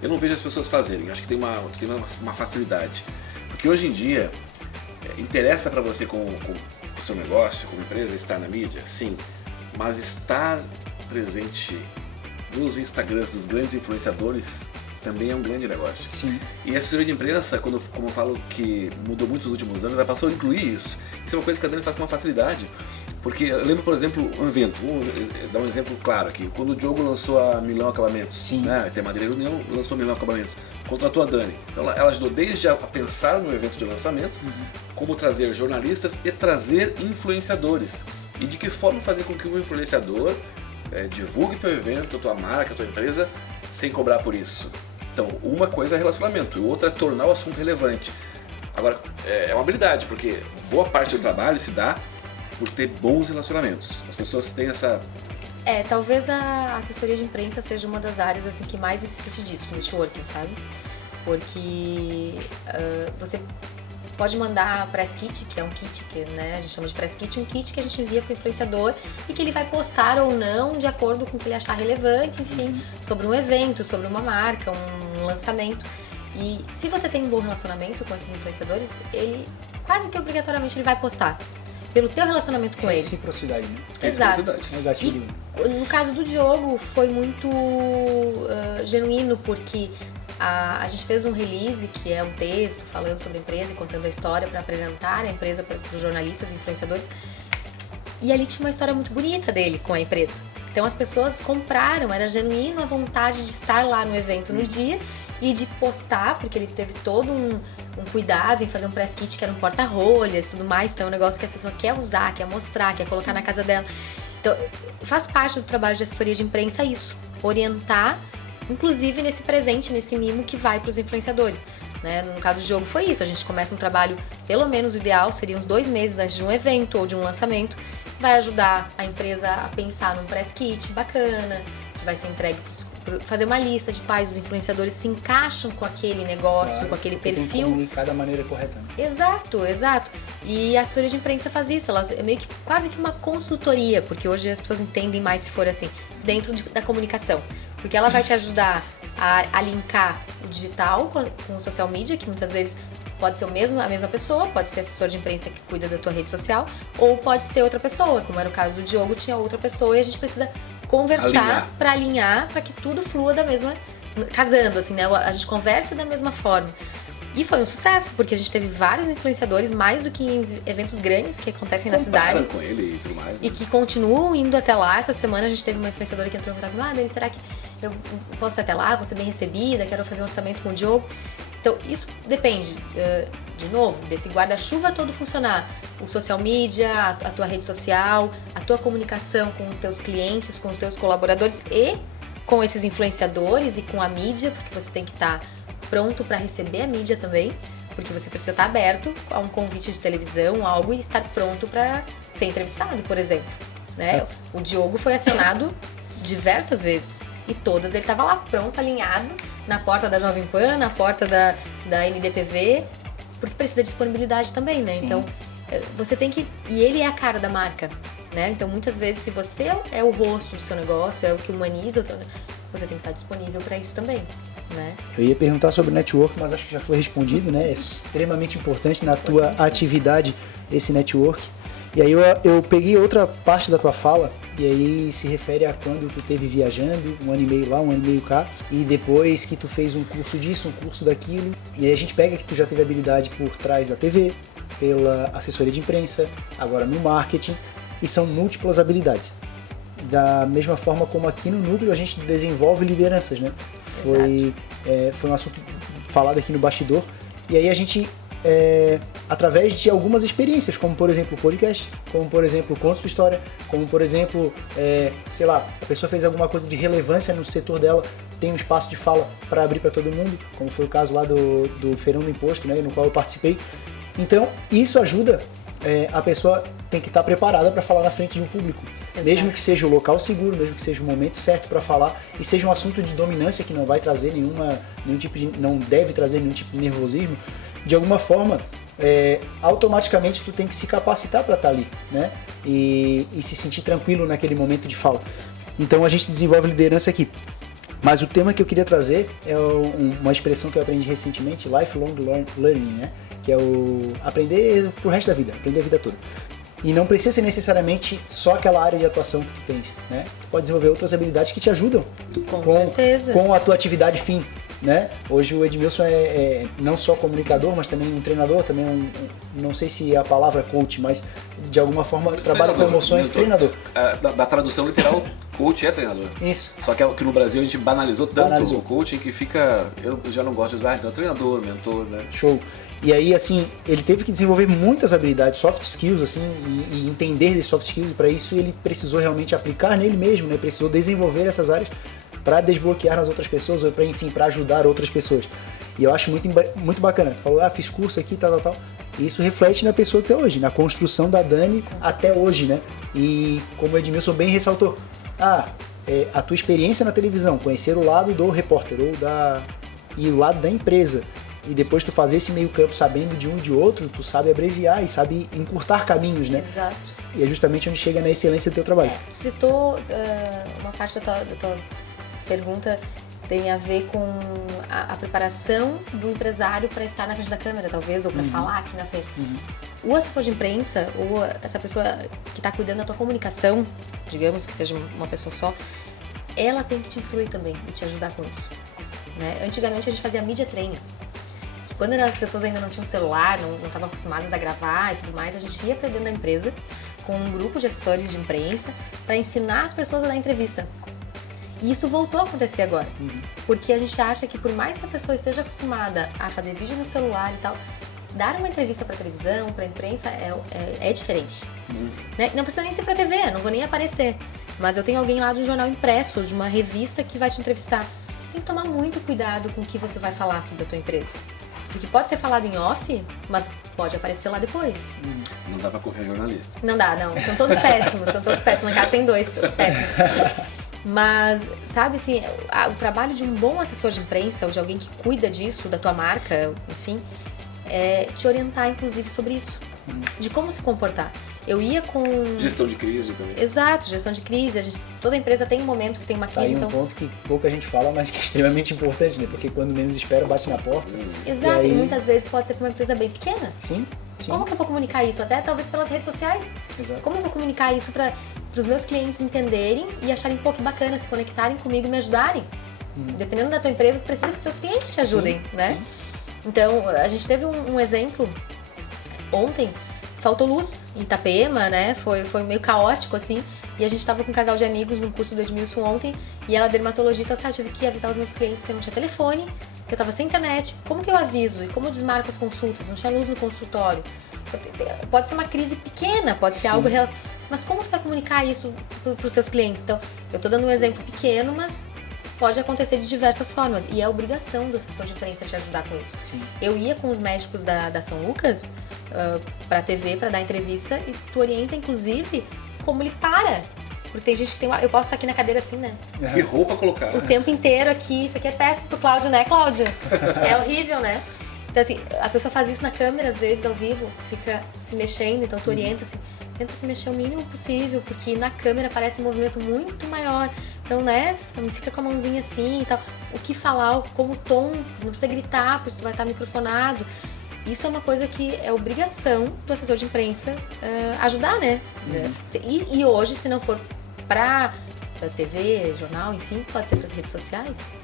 Eu não vejo as pessoas fazerem, eu acho que tem uma facilidade. Porque hoje em dia, interessa para você com o seu negócio, como empresa, estar na mídia? Sim. Mas estar presente nos Instagrams dos grandes influenciadores também é um grande negócio. Sim. E a assessoria de imprensa, como eu falo que mudou muito nos últimos anos, ela passou a incluir isso. Isso é uma coisa que a Dani faz com uma facilidade. Porque eu lembro, por exemplo, um evento, vou dar um exemplo claro aqui. Quando o Diogo lançou a Milão Acabamentos, né? A Madeireira União lançou a Milão Acabamentos, contratou a Dani. Então ela ajudou desde a pensar no evento de lançamento, como trazer jornalistas e trazer influenciadores. E de que forma fazer com que o influenciador divulgue teu evento, tua marca, tua empresa, sem cobrar por isso. Então, uma coisa é relacionamento, e outra é tornar o assunto relevante. Agora, é uma habilidade, porque boa parte do trabalho se dá por ter bons relacionamentos. As pessoas têm essa... Talvez a assessoria de imprensa seja uma das áreas assim, que mais existe disso, networking, sabe? Porque você pode mandar press kit, que é um kit que a gente chama de press kit, um kit que a gente envia para o influenciador e que ele vai postar ou não de acordo com o que ele achar relevante, enfim, sobre um evento, sobre uma marca, um lançamento. E se você tem um bom relacionamento com esses influenciadores, ele quase que obrigatoriamente ele vai postar. Pelo teu relacionamento com ele. Reciprocidade, né? Exato. Reciprocidade. E no caso do Diogo foi muito genuíno, porque a gente fez um release, que é um texto falando sobre a empresa e contando a história para apresentar a empresa para os jornalistas e influenciadores. E ali tinha uma história muito bonita dele com a empresa. Então as pessoas compraram, era genuíno a vontade de estar lá no evento no dia e de postar, porque ele teve todo um cuidado em fazer um press kit que era um porta-rolhas e tudo mais. Então é um negócio que a pessoa quer usar, quer mostrar, quer colocar na casa dela. Então faz parte do trabalho de assessoria de imprensa isso, orientar, inclusive nesse presente, nesse mimo que vai para os influenciadores. Né? No caso do jogo foi isso, a gente começa um trabalho, pelo menos o ideal seria uns 2 meses antes de um evento ou de um lançamento, vai ajudar a empresa a pensar num press kit bacana, que vai ser entregue, fazer uma lista de quais os influenciadores se encaixam com aquele negócio, Claro, com aquele tem que perfil. comunicar da maneira correta. Né? Exato. E a assessoria de imprensa faz isso, é meio que quase que uma consultoria, porque hoje as pessoas entendem mais se for assim, dentro da comunicação. Porque ela vai te ajudar a linkar o digital com o social media, que muitas vezes pode ser a mesma pessoa, pode ser assessor de imprensa que cuida da tua rede social, ou pode ser outra pessoa, como era o caso do Diogo, tinha outra pessoa e a gente precisa conversar para alinhar, para que tudo flua da mesma, casando, assim, né? A gente conversa da mesma forma. E foi um sucesso, porque a gente teve vários influenciadores, mais do que em eventos grandes que acontecem na cidade. Com ele e tudo mais. Né? E que continuam indo até lá. Essa semana a gente teve uma influenciadora que entrou em contato comigo, Dani, será que eu posso ir até lá, vou ser bem recebida, quero fazer um orçamento com o Diogo. Então, isso depende, de novo, desse guarda-chuva todo funcionar. O social media, a tua rede social, a tua comunicação com os teus clientes, com os teus colaboradores e com esses influenciadores e com a mídia, porque você tem que estar pronto para receber a mídia também, porque você precisa estar aberto a um convite de televisão, algo, e estar pronto para ser entrevistado, por exemplo. Né? O Diogo foi acionado diversas vezes e todas ele estava lá pronto, alinhado, na porta da Jovem Pan, na porta da NDTV, porque precisa de disponibilidade também, né? Sim. Então, você tem que... E ele é a cara da marca, né? Então, muitas vezes, se você é o rosto do seu negócio, é o que humaniza o teu... Você tem que estar disponível para isso também, né? Eu ia perguntar sobre network, mas acho que já foi respondido, né? É extremamente importante na tua atividade esse network. E aí eu peguei outra parte da tua fala, e aí se refere a quando tu esteve viajando, 1 ano e meio lá, 1 ano e meio cá, e depois que tu fez um curso disso, um curso daquilo, e aí a gente pega que tu já teve habilidade por trás da TV, pela assessoria de imprensa, agora no marketing, e são múltiplas habilidades. Da mesma forma como aqui no Núcleo a gente desenvolve lideranças, né? Foi um assunto falado aqui no bastidor, e aí a gente... através de algumas experiências, como por exemplo o podcast, como por exemplo Conta Sua História, como por exemplo, sei lá, a pessoa fez alguma coisa de relevância no setor dela, tem um espaço de fala para abrir para todo mundo, como foi o caso lá do Feirão do Imposto, né, no qual eu participei. Então, isso ajuda, a pessoa tem que estar preparada para falar na frente de um público. Exato. Mesmo que seja o local seguro, mesmo que seja o momento certo para falar, e seja um assunto de dominância que não vai trazer não deve trazer nenhum tipo de nervosismo, de alguma forma, automaticamente tu tem que se capacitar para estar ali, né? E se sentir tranquilo naquele momento de fala. Então a gente desenvolve liderança aqui. Mas o tema que eu queria trazer é uma expressão que eu aprendi recentemente, lifelong learning, né? Que é o aprender pro resto da vida, aprender a vida toda. E não precisa ser necessariamente só aquela área de atuação que tu tens, né? Tu pode desenvolver outras habilidades que te ajudam com a tua atividade fim. Né? Hoje o Edmilson é não só comunicador, mas também um treinador, também não sei se é a palavra coach, mas de alguma forma trabalha com emoções, treinador. Da tradução literal, coach é treinador. Isso. Só que no Brasil a gente banalizou tanto o coaching que fica, eu já não gosto de usar, então é treinador, mentor, né? Show. E aí, assim, ele teve que desenvolver muitas habilidades, soft skills, assim, e entender desses soft skills, e para isso ele precisou realmente aplicar nele mesmo, né? Precisou desenvolver essas áreas para desbloquear nas outras pessoas, ou para ajudar outras pessoas. E eu acho muito bacana. Falou, fiz curso aqui, tal. E isso reflete na pessoa que é hoje, na construção da Dani até hoje, né? E como o Edmilson bem ressaltou, a tua experiência na televisão, conhecer o lado do repórter e o lado da empresa, e depois tu fazer esse meio campo sabendo de um e de outro, tu sabe abreviar e sabe encurtar caminhos, né? Exato. E é justamente onde chega na excelência do teu trabalho. Tu citou uma parte da tua pergunta tem a ver com a preparação do empresário para estar na frente da câmera, talvez, ou para falar aqui na frente. O assessor de imprensa, ou essa pessoa que está cuidando da tua comunicação, digamos que seja uma pessoa só, ela tem que te instruir também e te ajudar com isso. Né? Antigamente a gente fazia media training. Quando as pessoas ainda não tinham celular, não estavam acostumadas a gravar e tudo mais, a gente ia para dentro da empresa com um grupo de assessores de imprensa para ensinar as pessoas a dar entrevista. E isso voltou a acontecer agora, porque a gente acha que por mais que a pessoa esteja acostumada a fazer vídeo no celular e tal, dar uma entrevista para televisão, para imprensa é diferente. Né? Não precisa nem ser para TV, não vou nem aparecer, mas eu tenho alguém lá de um jornal impresso, de uma revista que vai te entrevistar. Tem que tomar muito cuidado com o que você vai falar sobre a tua empresa. Porque pode ser falado em off, mas pode aparecer lá depois. Não dá pra confiar em jornalista. Não dá, não. São todos péssimos, Na casa tem 2 péssimos. Mas, sabe assim, o trabalho de um bom assessor de imprensa, ou de alguém que cuida disso, da tua marca, enfim, é te orientar, inclusive, sobre isso. De como se comportar. Eu ia com... Gestão de crise também. Exato, gestão de crise. Toda empresa tem um momento que tem uma crise. Tá aí um ponto que pouca gente fala, mas que é extremamente importante, né? Porque quando menos espera, bate na porta. Exato, e aí... muitas vezes pode ser para uma empresa bem pequena. Sim. Como que eu vou comunicar isso? Até talvez pelas redes sociais. Exato. Como eu vou comunicar isso para os meus clientes entenderem e acharem um pouco bacana, se conectarem comigo e me ajudarem? Dependendo da tua empresa, precisa que os teus clientes te ajudem, né? Sim. Então, a gente teve um exemplo ontem. Faltou luz em Itapema, né? Foi meio caótico, assim. E a gente tava com um casal de amigos num curso do Edmilson ontem. E ela, dermatologista, eu tive que avisar os meus clientes que eu não tinha telefone, que eu tava sem internet. Como que eu aviso? E como eu desmarco as consultas? Não tinha luz no consultório. Pode ser uma crise pequena, pode ser algo relacionado. Mas como tu vai comunicar isso pros teus clientes? Então, eu tô dando um exemplo pequeno, mas pode acontecer de diversas formas. E é obrigação do assessor de imprensa te ajudar com isso. Sim. Eu ia com os médicos da São Lucas pra TV, pra dar entrevista, e tu orienta, inclusive, como ele para. Porque tem gente que tem... Eu posso estar aqui na cadeira assim, né? Que roupa colocar? O tempo inteiro aqui. Isso aqui é péssimo pro Cláudio, né, Cláudia? É horrível, né? Então, assim, a pessoa faz isso na câmera, às vezes, ao vivo, fica se mexendo, então tu orienta, assim, tenta se mexer o mínimo possível, porque na câmera parece um movimento muito maior. Então, né, fica com a mãozinha assim e tal. O que falar, como tom, não precisa gritar, porque tu vai estar microfonado. Isso é uma coisa que é obrigação do assessor de imprensa ajudar, né? E hoje, se não for pra TV, jornal, enfim, pode ser pras redes sociais.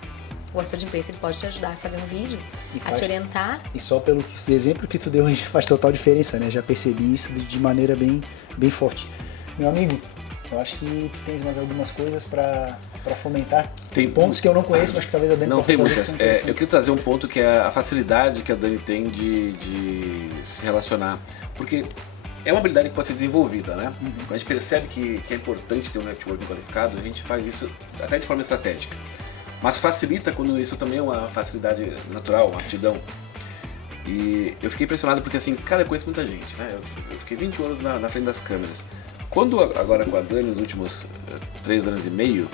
O assessor de imprensa ele pode te ajudar a fazer um vídeo, a te orientar. E só pelo exemplo que tu deu, já faz total diferença, né? Já percebi isso de maneira bem forte. Meu amigo, eu acho que tu tens mais algumas coisas para fomentar. Tem pontos que eu não conheço, mas que talvez a Dani não possa tem trazer. muitas. Eu queria trazer um ponto que é a facilidade que a Dani tem de se relacionar. Porque é uma habilidade que pode ser desenvolvida, né? Quando a gente percebe que é importante ter um networking qualificado, a gente faz isso até de forma estratégica. Mas facilita quando isso também é uma facilidade natural, uma aptidão. E eu fiquei impressionado porque, assim, cara, eu conheço muita gente, né? Eu fiquei 20 anos na frente das câmeras. Quando agora com a Dani, nos últimos 3 anos e meio,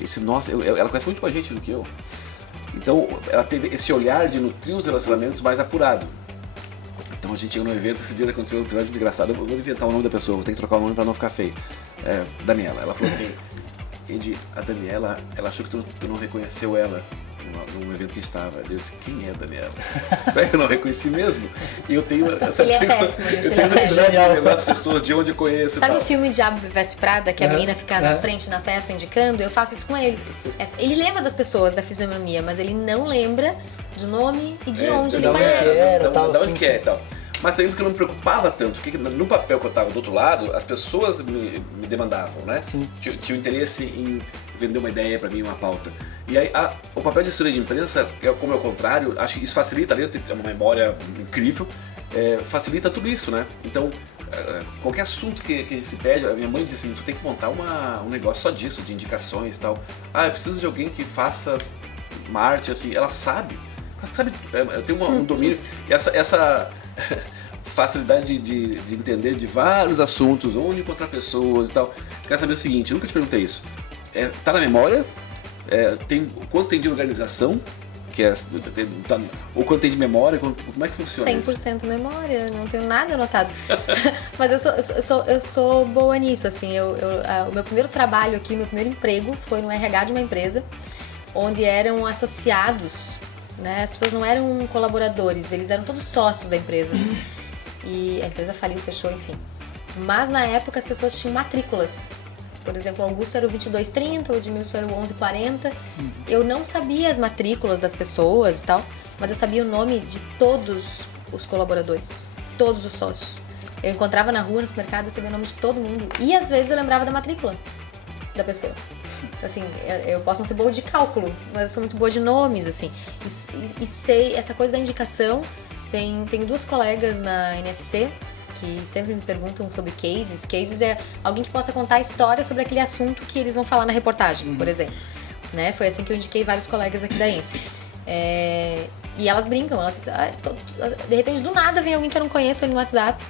eu disse, nossa, ela conhece muito mais gente do que eu. Então, ela teve esse olhar de nutrir os relacionamentos mais apurado. Então, a gente chegou num evento, esses dias aconteceu um episódio muito engraçado, eu vou inventar o nome da pessoa, vou ter que trocar o nome pra não ficar feio. Daniela, ela falou assim, Edi, a Daniela, ela achou que tu não reconheceu ela num evento que estava. Eu disse, quem é a Daniela? Eu não reconheci mesmo. E eu tenho essa... Ele é péssimo, gente, ele é péssimo. Das pessoas de onde eu conheço. Sabe o filme Diabo Veste Prada, que a menina fica na frente na festa indicando? Eu faço isso com ele. Ele lembra das pessoas, da fisionomia, mas ele não lembra do nome e de onde ele conhece. Da onde que é e tal. Mas também porque eu não me preocupava tanto, porque no papel que eu estava do outro lado, as pessoas me demandavam, né? Sim. Tinha interesse em vender uma ideia para mim, uma pauta. E aí o papel de assessoria de imprensa, como é o contrário, acho que isso facilita, além de ter uma memória incrível, facilita tudo isso, né? Então, qualquer assunto que se pede, a minha mãe diz assim, tu tem que montar um negócio só disso, de indicações e tal. Eu preciso de alguém que faça uma arte, assim, ela sabe, eu tenho um domínio, e essa facilidade de entender de vários assuntos, onde encontrar pessoas e tal. Quero saber o seguinte, eu nunca te perguntei isso. Tá na memória? Quanto tem de organização? Ou quanto tem de memória? Como é que funciona 100% isso? Memória, não tenho nada anotado. Mas eu sou boa nisso, assim. O meu primeiro trabalho aqui, meu primeiro emprego foi no RH de uma empresa, onde eram associados, né? As pessoas não eram colaboradores, eles eram todos sócios da empresa. E a empresa faliu, fechou, enfim. Mas na época as pessoas tinham matrículas. Por exemplo, o Augusto era o 2230, o Edmilson era o 1140. Eu não sabia as matrículas das pessoas e tal, mas eu sabia o nome de todos os colaboradores, todos os sócios. Eu encontrava na rua, no supermercado, eu sabia o nome de todo mundo. E às vezes eu lembrava da matrícula da pessoa. Assim, eu posso não ser boa de cálculo, mas eu sou muito boa de nomes, assim. E sei, essa coisa da indicação, tenho 2 colegas na NSC que sempre me perguntam sobre cases. Cases é alguém que possa contar a história sobre aquele assunto que eles vão falar na reportagem, por exemplo. Né? Foi assim que eu indiquei vários colegas aqui da Enf. E E elas brincam, de repente do nada vem alguém que eu não conheço ali no WhatsApp.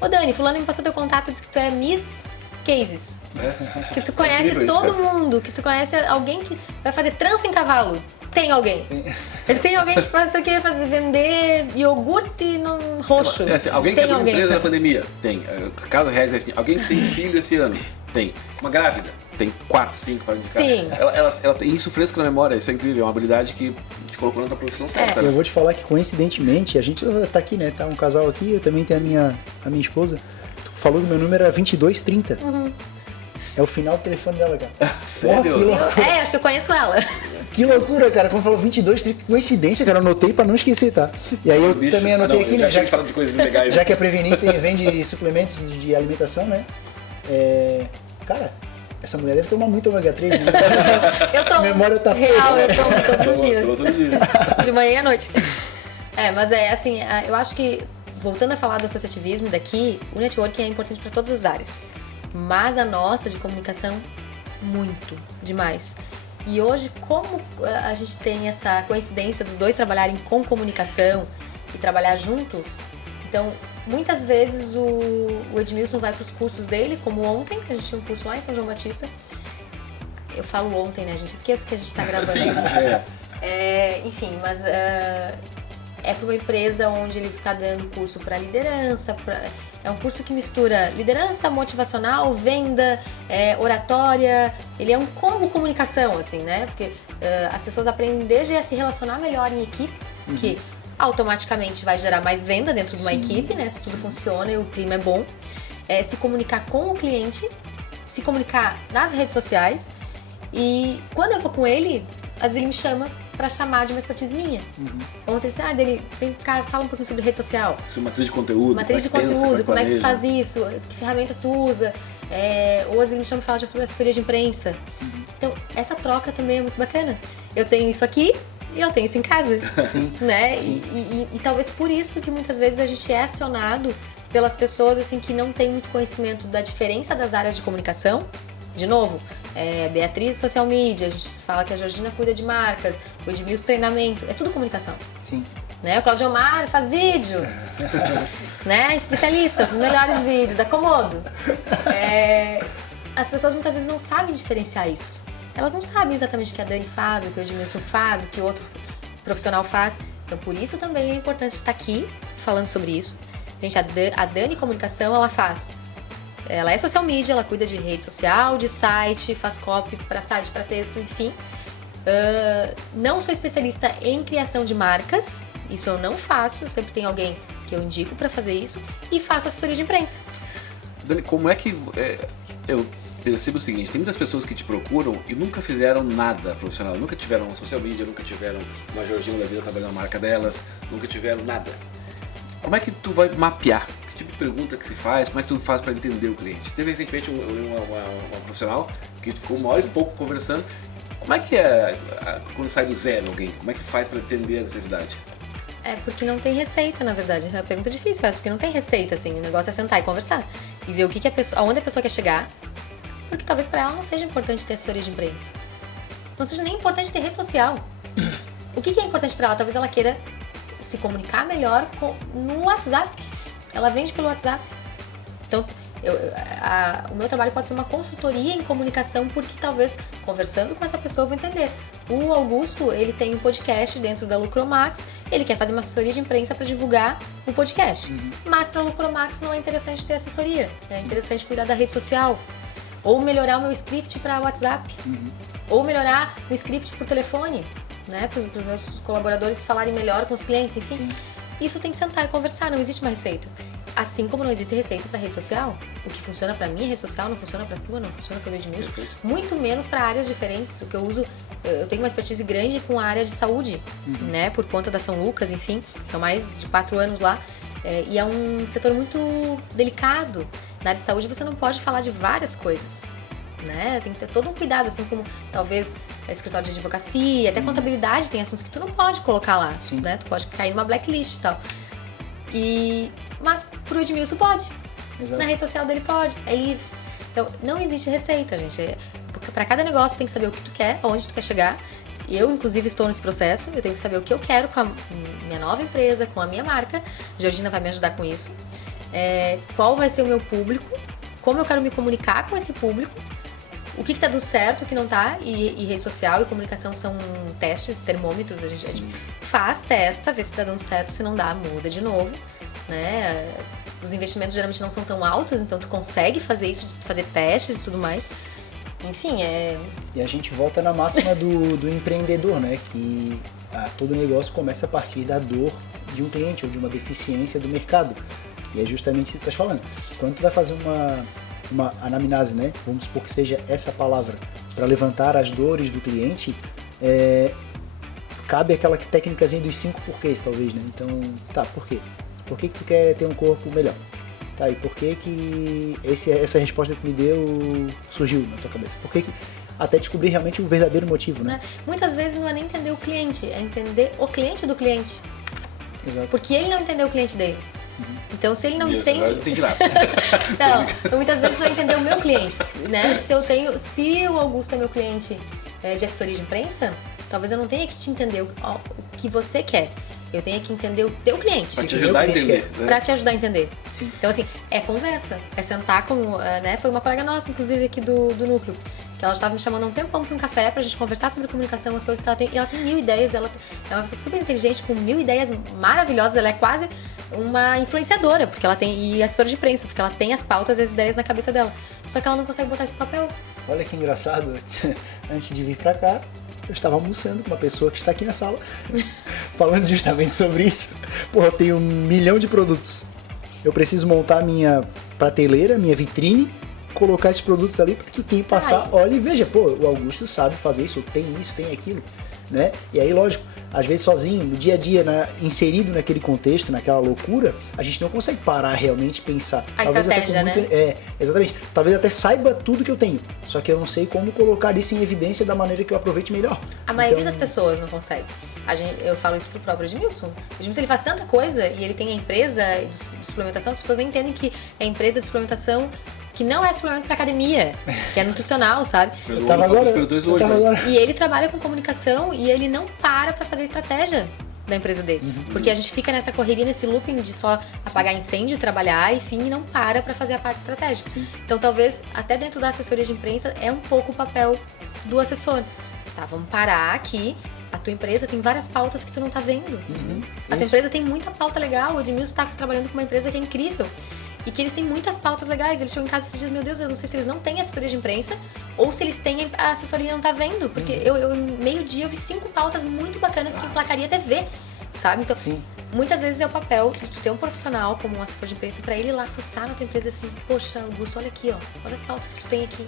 Ô Dani, fulano me passou teu contato, disse que tu é Miss Cases. Que tu conhece todo mundo, que tu conhece alguém que vai fazer trança em cavalo. Tem alguém. Ele tem alguém que faz isso aqui, vender iogurte no roxo. Assim, alguém que abriu empresa na pandemia? Tem. Caso reais assim. Alguém que tem filho esse ano? Tem. Uma grávida? Tem 4, 5 para indicar. Sim. Ela tem isso fresco na memória, isso é incrível, é uma habilidade que te colocou na tua profissão certa. Eu vou te falar que coincidentemente, a gente tá aqui, né? Tá um casal aqui, eu também tenho a minha esposa. Tu falou que o meu número era 2230. É o final do telefone dela, cara. Sério? Acho que eu conheço ela. Que loucura, cara. Quando falou 2230, coincidência, cara. Eu anotei pra não esquecer, tá? E aí eu também anotei aqui, né? Já que falando de coisas legais. Já que a Prevenir vende suplementos de alimentação, né? Cara, essa mulher deve tomar muito ômega 3, né? Eu tomo. A memória tá real, eu tomo todos os dias. Todo dia. De manhã e à noite. Mas assim, eu acho que, voltando a falar do associativismo daqui, o networking é importante para todas as áreas. Mas a nossa de comunicação, muito, demais. E hoje, como a gente tem essa coincidência dos dois trabalharem com comunicação e trabalhar juntos, então, muitas vezes o Edmilson vai para os cursos dele, como ontem, a gente tinha um curso lá em São João Batista. Eu falo ontem, né, gente? Esqueço que a gente está gravando. Sim, enfim, mas é para uma empresa onde ele está dando curso para liderança, é um curso que mistura liderança motivacional, venda, oratória. Ele é um combo comunicação, assim, né? Porque as pessoas aprendem desde a se relacionar melhor em equipe, que automaticamente vai gerar mais venda dentro de uma equipe, né? Se tudo funciona e o clima é bom. Se comunicar com o cliente, se comunicar nas redes sociais. E quando eu vou com ele, às vezes ele me chama pra chamar de uma expertise minha. Ontem ele disse, Dani, vem cá, fala um pouquinho sobre rede social. Sobre matriz de conteúdo. Matriz de conteúdo, como é que tu faz isso, que ferramentas tu usa. Ou às vezes ele me chama pra falar sobre assessoria de imprensa. Então, essa troca também é muito bacana. Eu tenho isso aqui e eu tenho isso em casa. Sim. Né? Sim. E talvez por isso que muitas vezes a gente é acionado pelas pessoas assim, que não têm muito conhecimento da diferença das áreas de comunicação. De novo, Beatriz social media, a gente fala que a Georgina cuida de marcas, o Edmilson treinamento, é tudo comunicação. Sim. Né? O Claudio Omar faz vídeo, né? Especialistas, os melhores vídeos, da Comodo. As pessoas muitas vezes não sabem diferenciar isso. Elas não sabem exatamente o que a Dani faz, o que o Edmilson faz, o que o outro profissional faz. Então, por isso também é importante estar aqui falando sobre isso. Gente, a Dani Comunicação, ela é social media, ela cuida de rede social, de site, faz copy para site, para texto, enfim. Não sou especialista em criação de marcas, isso eu não faço, eu sempre tenho alguém que eu indico para fazer isso, e faço assessoria de imprensa. Dani, como é que... eu percebo o seguinte, tem muitas pessoas que te procuram e nunca fizeram nada profissional, nunca tiveram uma social media, nunca tiveram uma Georgina da vida trabalhando na marca delas, nunca tiveram nada. Como é que tu vai mapear? Que tipo de pergunta que se faz? Como é que tu faz para entender o cliente? Teve recentemente uma profissional que ficou uma hora e pouco conversando. Como é que é quando sai do zero alguém? Como é que faz para entender a necessidade? Porque não tem receita, na verdade. É uma pergunta difícil, porque não tem receita, assim. O negócio é sentar e conversar. E ver aonde a pessoa quer chegar. Porque talvez para ela não seja importante ter assessoria de imprensa. Não seja nem importante ter rede social. O que é importante para ela? Talvez ela queira se comunicar melhor no WhatsApp. Ela vende pelo WhatsApp. Então, o meu trabalho pode ser uma consultoria em comunicação, porque talvez, conversando com essa pessoa, eu vou entender. O Augusto, ele tem um podcast dentro da Lucromax, ele quer fazer uma assessoria de imprensa para divulgar o podcast. Mas para a Lucromax não é interessante ter assessoria. É interessante cuidar da rede social. Ou melhorar o meu script para WhatsApp. Ou melhorar o script por telefone, né? Para os meus colaboradores falarem melhor com os clientes, enfim. Sim. Isso tem que sentar e conversar, não existe uma receita. Assim como não existe receita para rede social. O que funciona para mim, rede social, não funciona para tua, não funciona para o Edmilson. Muito menos para áreas diferentes. O que eu uso, eu tenho uma expertise grande com a área de saúde, né? Por conta da São Lucas, enfim. São mais de 4 anos lá. E é um setor muito delicado. Na área de saúde você não pode falar de várias coisas, né? Tem que ter todo um cuidado, assim como talvez escritório de advocacia, até contabilidade, tem assuntos que tu não pode colocar lá, né? Tu pode cair numa blacklist e tal. Mas pro Edmilson pode. Exato. Na rede social dele pode, é livre. Então não existe receita, gente. Porque para cada negócio tu tem que saber o que tu quer, aonde tu quer chegar eu inclusive estou nesse processo, eu tenho que saber o que eu quero com a minha nova empresa, com a minha marca. Georgina vai me ajudar com isso. Qual vai ser o meu público, como eu quero me comunicar com esse público, o que tá dando certo, o que não tá, e rede social e comunicação são testes, termômetros, a gente faz, testa, vê se tá dando certo, se não dá, muda de novo, né? Os investimentos geralmente não são tão altos, então tu consegue fazer isso, fazer testes e tudo mais. Enfim, E a gente volta na máxima do empreendedor, né? Que todo negócio começa a partir da dor de um cliente ou de uma deficiência do mercado. E é justamente isso que tu estás falando. Quando tu vai fazer uma anamnese, né? Vamos supor que seja essa palavra, para levantar as dores do cliente, cabe aquela técnicazinha dos 5 porquês, talvez, né? Então, tá, por quê? Por que tu quer ter um corpo melhor? Tá, e por que essa resposta que me deu surgiu na tua cabeça? Por que até descobrir realmente o verdadeiro motivo, né? Muitas vezes não é nem entender o cliente, é entender o cliente do cliente. Exato. Porque ele não entendeu o cliente dele. Então, se ele não entende... Eu não entendi nada. Não, muitas vezes não entendeu o meu cliente, né? Se o Augusto é meu cliente de assessoria de imprensa, talvez eu não tenha que te entender o que você quer. Eu tenho que entender o teu cliente. Pra te ajudar a entender. Né? Pra te ajudar a entender. Sim. Então, assim, é conversa. É sentar com... né? Foi uma colega nossa, inclusive, aqui do núcleo, que ela estava me chamando há um tempão para um café pra gente conversar sobre comunicação, as coisas que ela tem. E ela tem 1000 ideias. Ela é uma pessoa super inteligente, com 1000 ideias maravilhosas. Ela é quase uma influenciadora, porque ela tem... E assessora de imprensa, porque ela tem as pautas e as ideias na cabeça dela. Só que ela não consegue botar isso no papel. Olha que engraçado. Antes de vir pra cá, eu estava almoçando com uma pessoa que está aqui na sala, falando justamente sobre isso. Porra, eu tenho 1 milhão de produtos. Eu preciso montar minha prateleira, minha vitrine, colocar esses produtos ali para que quem passar olhe e veja. Pô, o Augusto sabe fazer isso, tem aquilo, né? E aí, lógico, às vezes sozinho, no dia a dia, inserido naquele contexto, naquela loucura, a gente não consegue parar realmente e pensar. A Talvez estratégia, né? Exatamente. Talvez até saiba tudo que eu tenho, só que eu não sei como colocar isso em evidência da maneira que eu aproveite melhor. A maioria das pessoas não consegue. Eu falo isso pro próprio Edmilson. Edmilson, ele faz tanta coisa e ele tem a empresa de suplementação, as pessoas nem entendem que é a empresa de suplementação que não é suplemento para academia, que é nutricional, sabe? Eu tava agora. E ele trabalha com comunicação e ele não para fazer estratégia da empresa dele. Porque a gente fica nessa correria, nesse looping de só apagar incêndio, trabalhar, enfim, e não para fazer a parte estratégica. Sim. Então, talvez, até dentro da assessoria de imprensa, é um pouco o papel do assessor. Tá, vamos parar aqui. A tua empresa tem várias pautas que tu não tá vendo. A tua empresa tem muita pauta legal. O Edmilson tá trabalhando com uma empresa que é incrível. E que eles têm muitas pautas legais. Eles chegam em casa e dizem, meu Deus, eu não sei se eles não têm assessoria de imprensa ou se eles têm, a assessoria não tá vendo. Porque eu meio-dia, eu vi 5 pautas muito bacanas que emplacaria TV, sabe? Então, muitas vezes é o papel de tu ter um profissional como um assessor de imprensa pra ele ir lá fuçar na tua empresa assim, poxa, Augusto, olha aqui, ó, olha as pautas que tu tem aqui.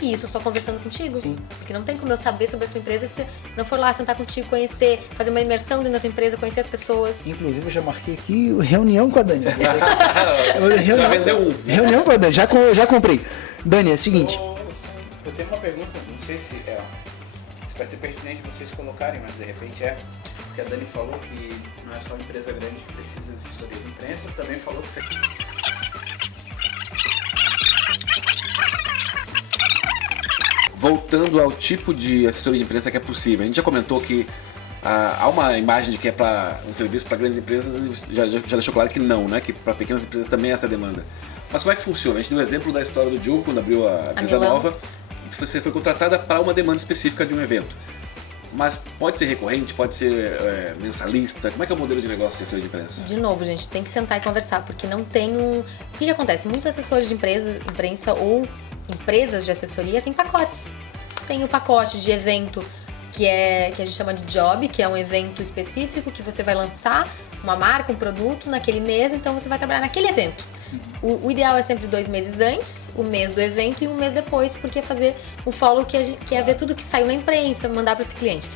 E isso só conversando contigo. Sim. Porque não tem como eu saber sobre a tua empresa se não for lá sentar contigo, conhecer, fazer uma imersão dentro da tua empresa, conhecer as pessoas. Inclusive, eu já marquei aqui reunião com a Dani. Já vendeu Reunião com a Dani, já comprei. Dani, é o seguinte. Eu tenho uma pergunta, não sei se vai ser pertinente vocês colocarem, mas de repente porque a Dani falou que não é só empresa grande que precisa de assessoria de imprensa, também falou que... Voltando ao tipo de assessoria de imprensa que é possível, a gente já comentou que há uma imagem de que é para um serviço para grandes empresas, já deixou claro que não, né? Que para pequenas empresas também é essa demanda. Mas como é que funciona? A gente deu o exemplo da história do Diogo, quando abriu a empresa nova, você foi contratada para uma demanda específica de um evento. Mas pode ser recorrente, pode ser mensalista? Como é que é o modelo de negócio de assessoria de imprensa? De novo, gente, tem que sentar e conversar, porque não tem O que acontece? Muitos assessores de imprensa ou empresas de assessoria têm pacotes. Tem o pacote de evento que a gente chama de job, que é um evento específico que você vai lançar uma marca, um produto naquele mês, então você vai trabalhar naquele evento. O ideal é sempre 2 meses antes, o mês do evento e 1 mês depois, porque é fazer um follow que é ver tudo que saiu na imprensa, mandar para esse cliente.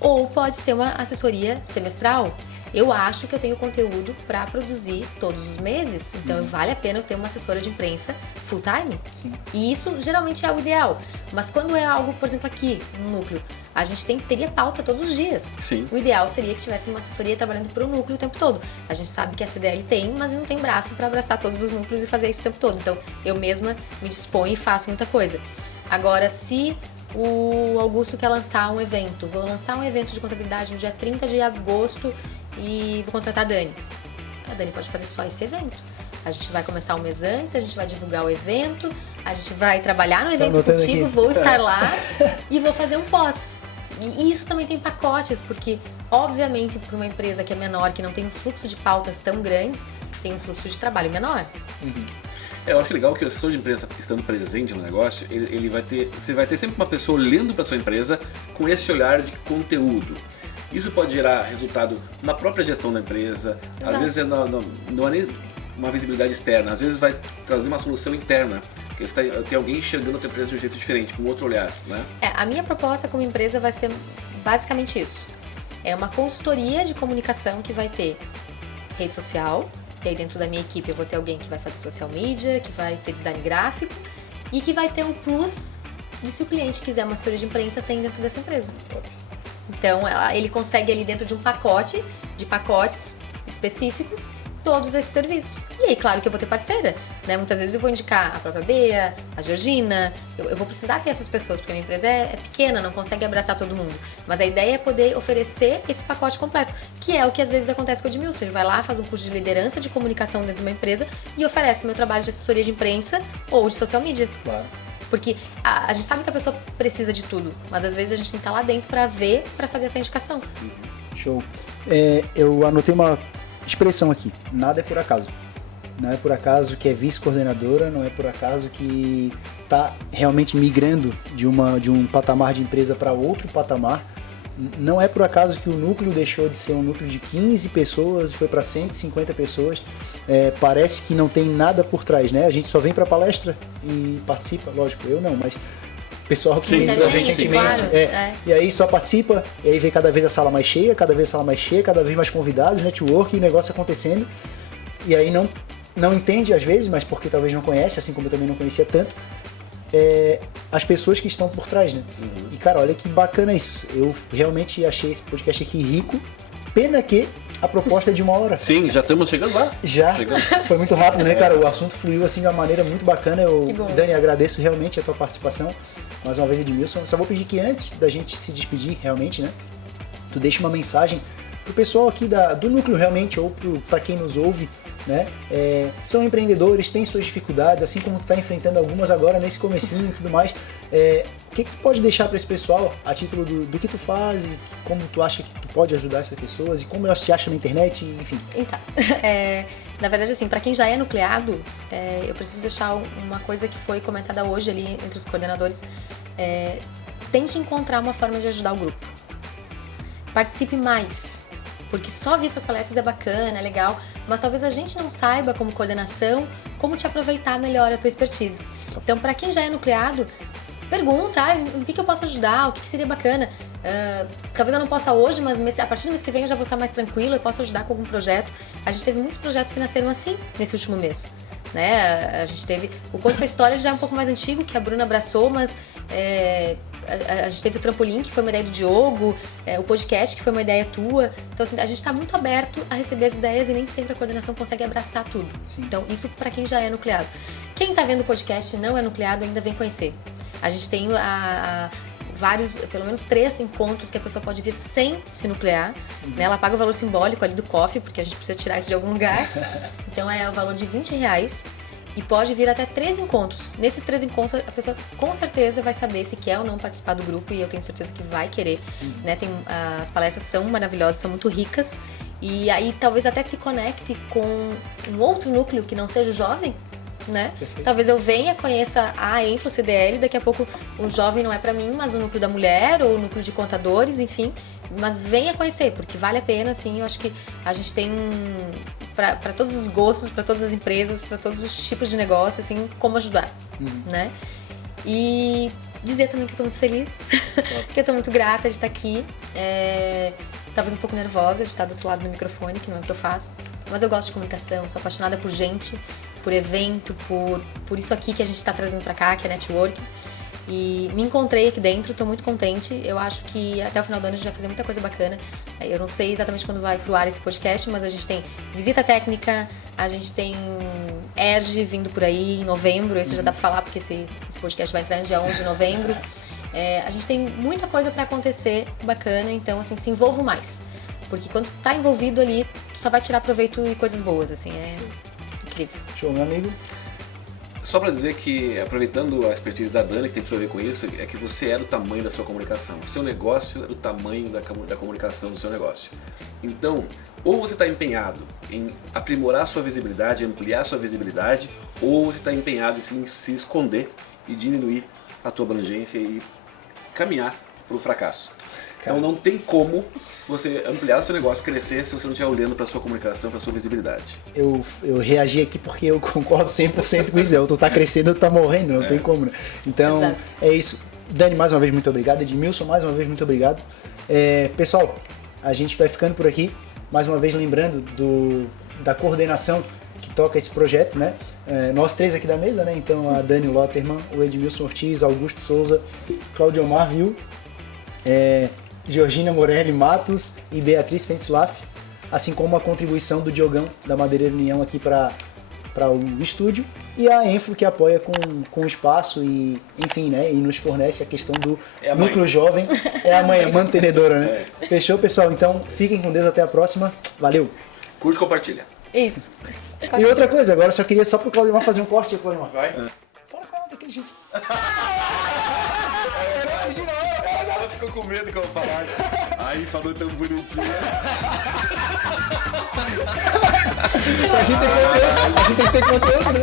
Ou pode ser uma assessoria semestral. Eu acho que eu tenho conteúdo para produzir todos os meses, então vale a pena eu ter uma assessora de imprensa full time. Sim. E isso geralmente é o ideal. Mas quando é algo, por exemplo, aqui no núcleo, a gente teria pauta todos os dias. Sim. O ideal seria que tivesse uma assessoria trabalhando para o núcleo o tempo todo. A gente sabe que a CDL tem, mas não tem braço para abraçar todos os núcleos e fazer isso o tempo todo. Então eu mesma me disponho e faço muita coisa. Agora, se o Augusto quer lançar um evento. Vou lançar um evento de contabilidade no dia 30 de agosto e vou contratar a Dani. A Dani pode fazer só esse evento. A gente vai começar um mês antes, a gente vai divulgar o evento, a gente vai trabalhar no evento contigo, vou estar lá e vou fazer um pós. E isso também tem pacotes, porque obviamente para uma empresa que é menor, que não tem um fluxo de pautas tão grandes, tem um fluxo de trabalho menor. Eu acho legal que o assessor de imprensa, estando presente no negócio, você vai ter sempre uma pessoa olhando para sua empresa com esse olhar de conteúdo. Isso pode gerar resultado na própria gestão da empresa, Exato. às vezes não é nem uma visibilidade externa, às vezes vai trazer uma solução interna, porque tem alguém enxergando a tua empresa de um jeito diferente, com outro olhar, né? A minha proposta como empresa vai ser basicamente isso. É uma consultoria de comunicação que vai ter rede social, que aí dentro da minha equipe eu vou ter alguém que vai fazer social media, que vai ter design gráfico e que vai ter um plus de se o cliente quiser uma assessoria de imprensa, tem dentro dessa empresa. Então ele consegue ali dentro de um pacote, de pacotes específicos, todos esses serviços. E aí, claro que eu vou ter parceira, né? Muitas vezes eu vou indicar a própria Bea, a Georgina, eu vou precisar ter essas pessoas, porque a minha empresa é pequena, não consegue abraçar todo mundo. Mas a ideia é poder oferecer esse pacote completo, que é o que às vezes acontece com o Edmilson. Ele vai lá, faz um curso de liderança de comunicação dentro de uma empresa e oferece o meu trabalho de assessoria de imprensa ou de social media. Claro. Porque a gente sabe que a pessoa precisa de tudo, mas às vezes a gente tem que estar lá dentro para ver, para fazer essa indicação. Show. Eu anotei uma expressão aqui, nada é por acaso. Não é por acaso que é vice-coordenadora, não é por acaso que está realmente migrando de um patamar de empresa para outro patamar. Não é por acaso que o núcleo deixou de ser um núcleo de 15 pessoas e foi para 150 pessoas. Parece que não tem nada por trás, né? A gente só vem para palestra e participa, lógico, eu não, mas o pessoal que Muita entra gente, recentemente, claro, e aí só participa, e aí vem cada vez a sala mais cheia, cada vez mais convidados, network, e negócio acontecendo, e aí não entende às vezes, mas porque talvez não conhece, assim como eu também não conhecia tanto, as pessoas que estão por trás, né? E cara, olha que bacana isso. Eu realmente achei esse podcast aqui rico. Pena que a proposta é de 1 hora. Sim, já estamos chegando lá. Já. Chegamos. Foi muito rápido, né, cara? O assunto fluiu assim de uma maneira muito bacana. Que bom. Dani, agradeço realmente a tua participação. Mais uma vez, Edmilson. Só vou pedir que antes da gente se despedir, realmente, né? Tu deixa uma mensagem pro pessoal aqui do núcleo realmente, ou para quem nos ouve, né? São empreendedores, têm suas dificuldades, assim como tu tá enfrentando algumas agora nesse comecinho e tudo mais. O que tu pode deixar para esse pessoal a título do que tu faz, e como tu acha que tu pode ajudar essas pessoas e como elas te acham na internet, enfim. Então, na verdade, assim, para quem já é nucleado, eu preciso deixar uma coisa que foi comentada hoje ali entre os coordenadores. Tente encontrar uma forma de ajudar o grupo. Participe mais, porque só vir para as palestras é bacana, é legal, mas talvez a gente não saiba, como coordenação, como te aproveitar melhor a tua expertise. Então, para quem já é nucleado, pergunta, o que eu posso ajudar, o que seria bacana. Talvez eu não possa hoje, mas a partir do mês que vem eu já vou estar mais tranquilo, eu posso ajudar com algum projeto. A gente teve muitos projetos que nasceram assim, nesse último mês. Né? A gente teve o Conte Sua História, já é um pouco mais antigo, que a Bruna abraçou, mas a gente teve o Trampolim, que foi uma ideia do Diogo, o podcast, que foi uma ideia tua. Então, assim, a gente está muito aberto a receber as ideias e nem sempre a coordenação consegue abraçar tudo. Sim. Então, isso para quem já é nucleado. Quem está vendo o podcast e não é nucleado, ainda vem conhecer. A gente tem vários, pelo menos 3 encontros que a pessoa pode vir sem se nuclear. Né? Ela paga o valor simbólico ali do coffee, porque a gente precisa tirar isso de algum lugar. Então é o valor de R$20 e pode vir até 3 encontros. Nesses 3 encontros, a pessoa com certeza vai saber se quer ou não participar do grupo, e eu tenho certeza que vai querer. Né? As palestras são maravilhosas, são muito ricas, e aí talvez até se conecte com um outro núcleo que não seja o jovem. Né? Talvez eu venha, conheça a Enflo CDL, daqui a pouco o jovem não é para mim, mas o núcleo da mulher ou o núcleo de contadores, enfim, mas venha conhecer, porque vale a pena, assim. Eu acho que a gente tem para todos os gostos, para todas as empresas, para todos os tipos de negócio, assim, como ajudar, né? E dizer também que eu tô muito feliz, que eu tô muito grata de estar aqui, talvez um pouco nervosa de estar do outro lado do microfone, que não é o que eu faço, mas eu gosto de comunicação, sou apaixonada por gente, por evento, por isso aqui que a gente está trazendo para cá, que é network. E me encontrei aqui dentro, estou muito contente. Eu acho que até o final do ano a gente vai fazer muita coisa bacana. Eu não sei exatamente quando vai pro ar esse podcast, mas a gente tem visita técnica, a gente tem ERG vindo por aí em novembro. Esse já dá para falar, porque esse podcast vai entrar no dia 11 de novembro. A gente tem muita coisa para acontecer bacana, então assim, se envolva mais. Porque quando tu tá envolvido ali, tu só vai tirar proveito e coisas boas, assim, é incrível. Show, meu amigo. Só para dizer que, aproveitando a expertise da Dani, que tem tudo a ver com isso, é que você é do tamanho da sua comunicação. O seu negócio é do tamanho da comunicação do seu negócio. Então, ou você está empenhado em aprimorar a sua visibilidade, ampliar a sua visibilidade, ou você está empenhado em se esconder e diminuir a tua abrangência e caminhar para o fracasso. Então não tem como você ampliar o seu negócio, crescer, se você não estiver olhando para a sua comunicação, para a sua visibilidade. Eu reagi aqui porque eu concordo 100% com isso. Tu tá crescendo, tu tá morrendo, não tem como, né? Então, Exato. é isso. Dani, mais uma vez, muito obrigado. Edmilson, mais uma vez, muito obrigado. Pessoal, a gente vai ficando por aqui. Mais uma vez, lembrando da coordenação que toca esse projeto, né? Nós três aqui da mesa, né? Então, a Dani Lotterman, o Edmilson Ortiz, Augusto Souza, Claudio Omar Viu, Georgina Morelli Matos e Beatriz Fentzlaff, assim como a contribuição do Diogão da Madeireira União aqui para o estúdio, e a Enfro, que apoia com o espaço e, enfim, né, e nos fornece a questão do núcleo jovem. É a mãe, a mantenedora, né? Fechou, pessoal? Então, fiquem com Deus, até a próxima. Valeu! Curte e compartilha. Isso. E outra coisa, agora eu só queria pro Claudio Mar fazer um corte, Claudio Mar. Vai. Fala com ela daquele jeito. Ela ficou com medo que eu falasse. Ai, falou tão bonitinho. A gente tem que ter conteúdo, né?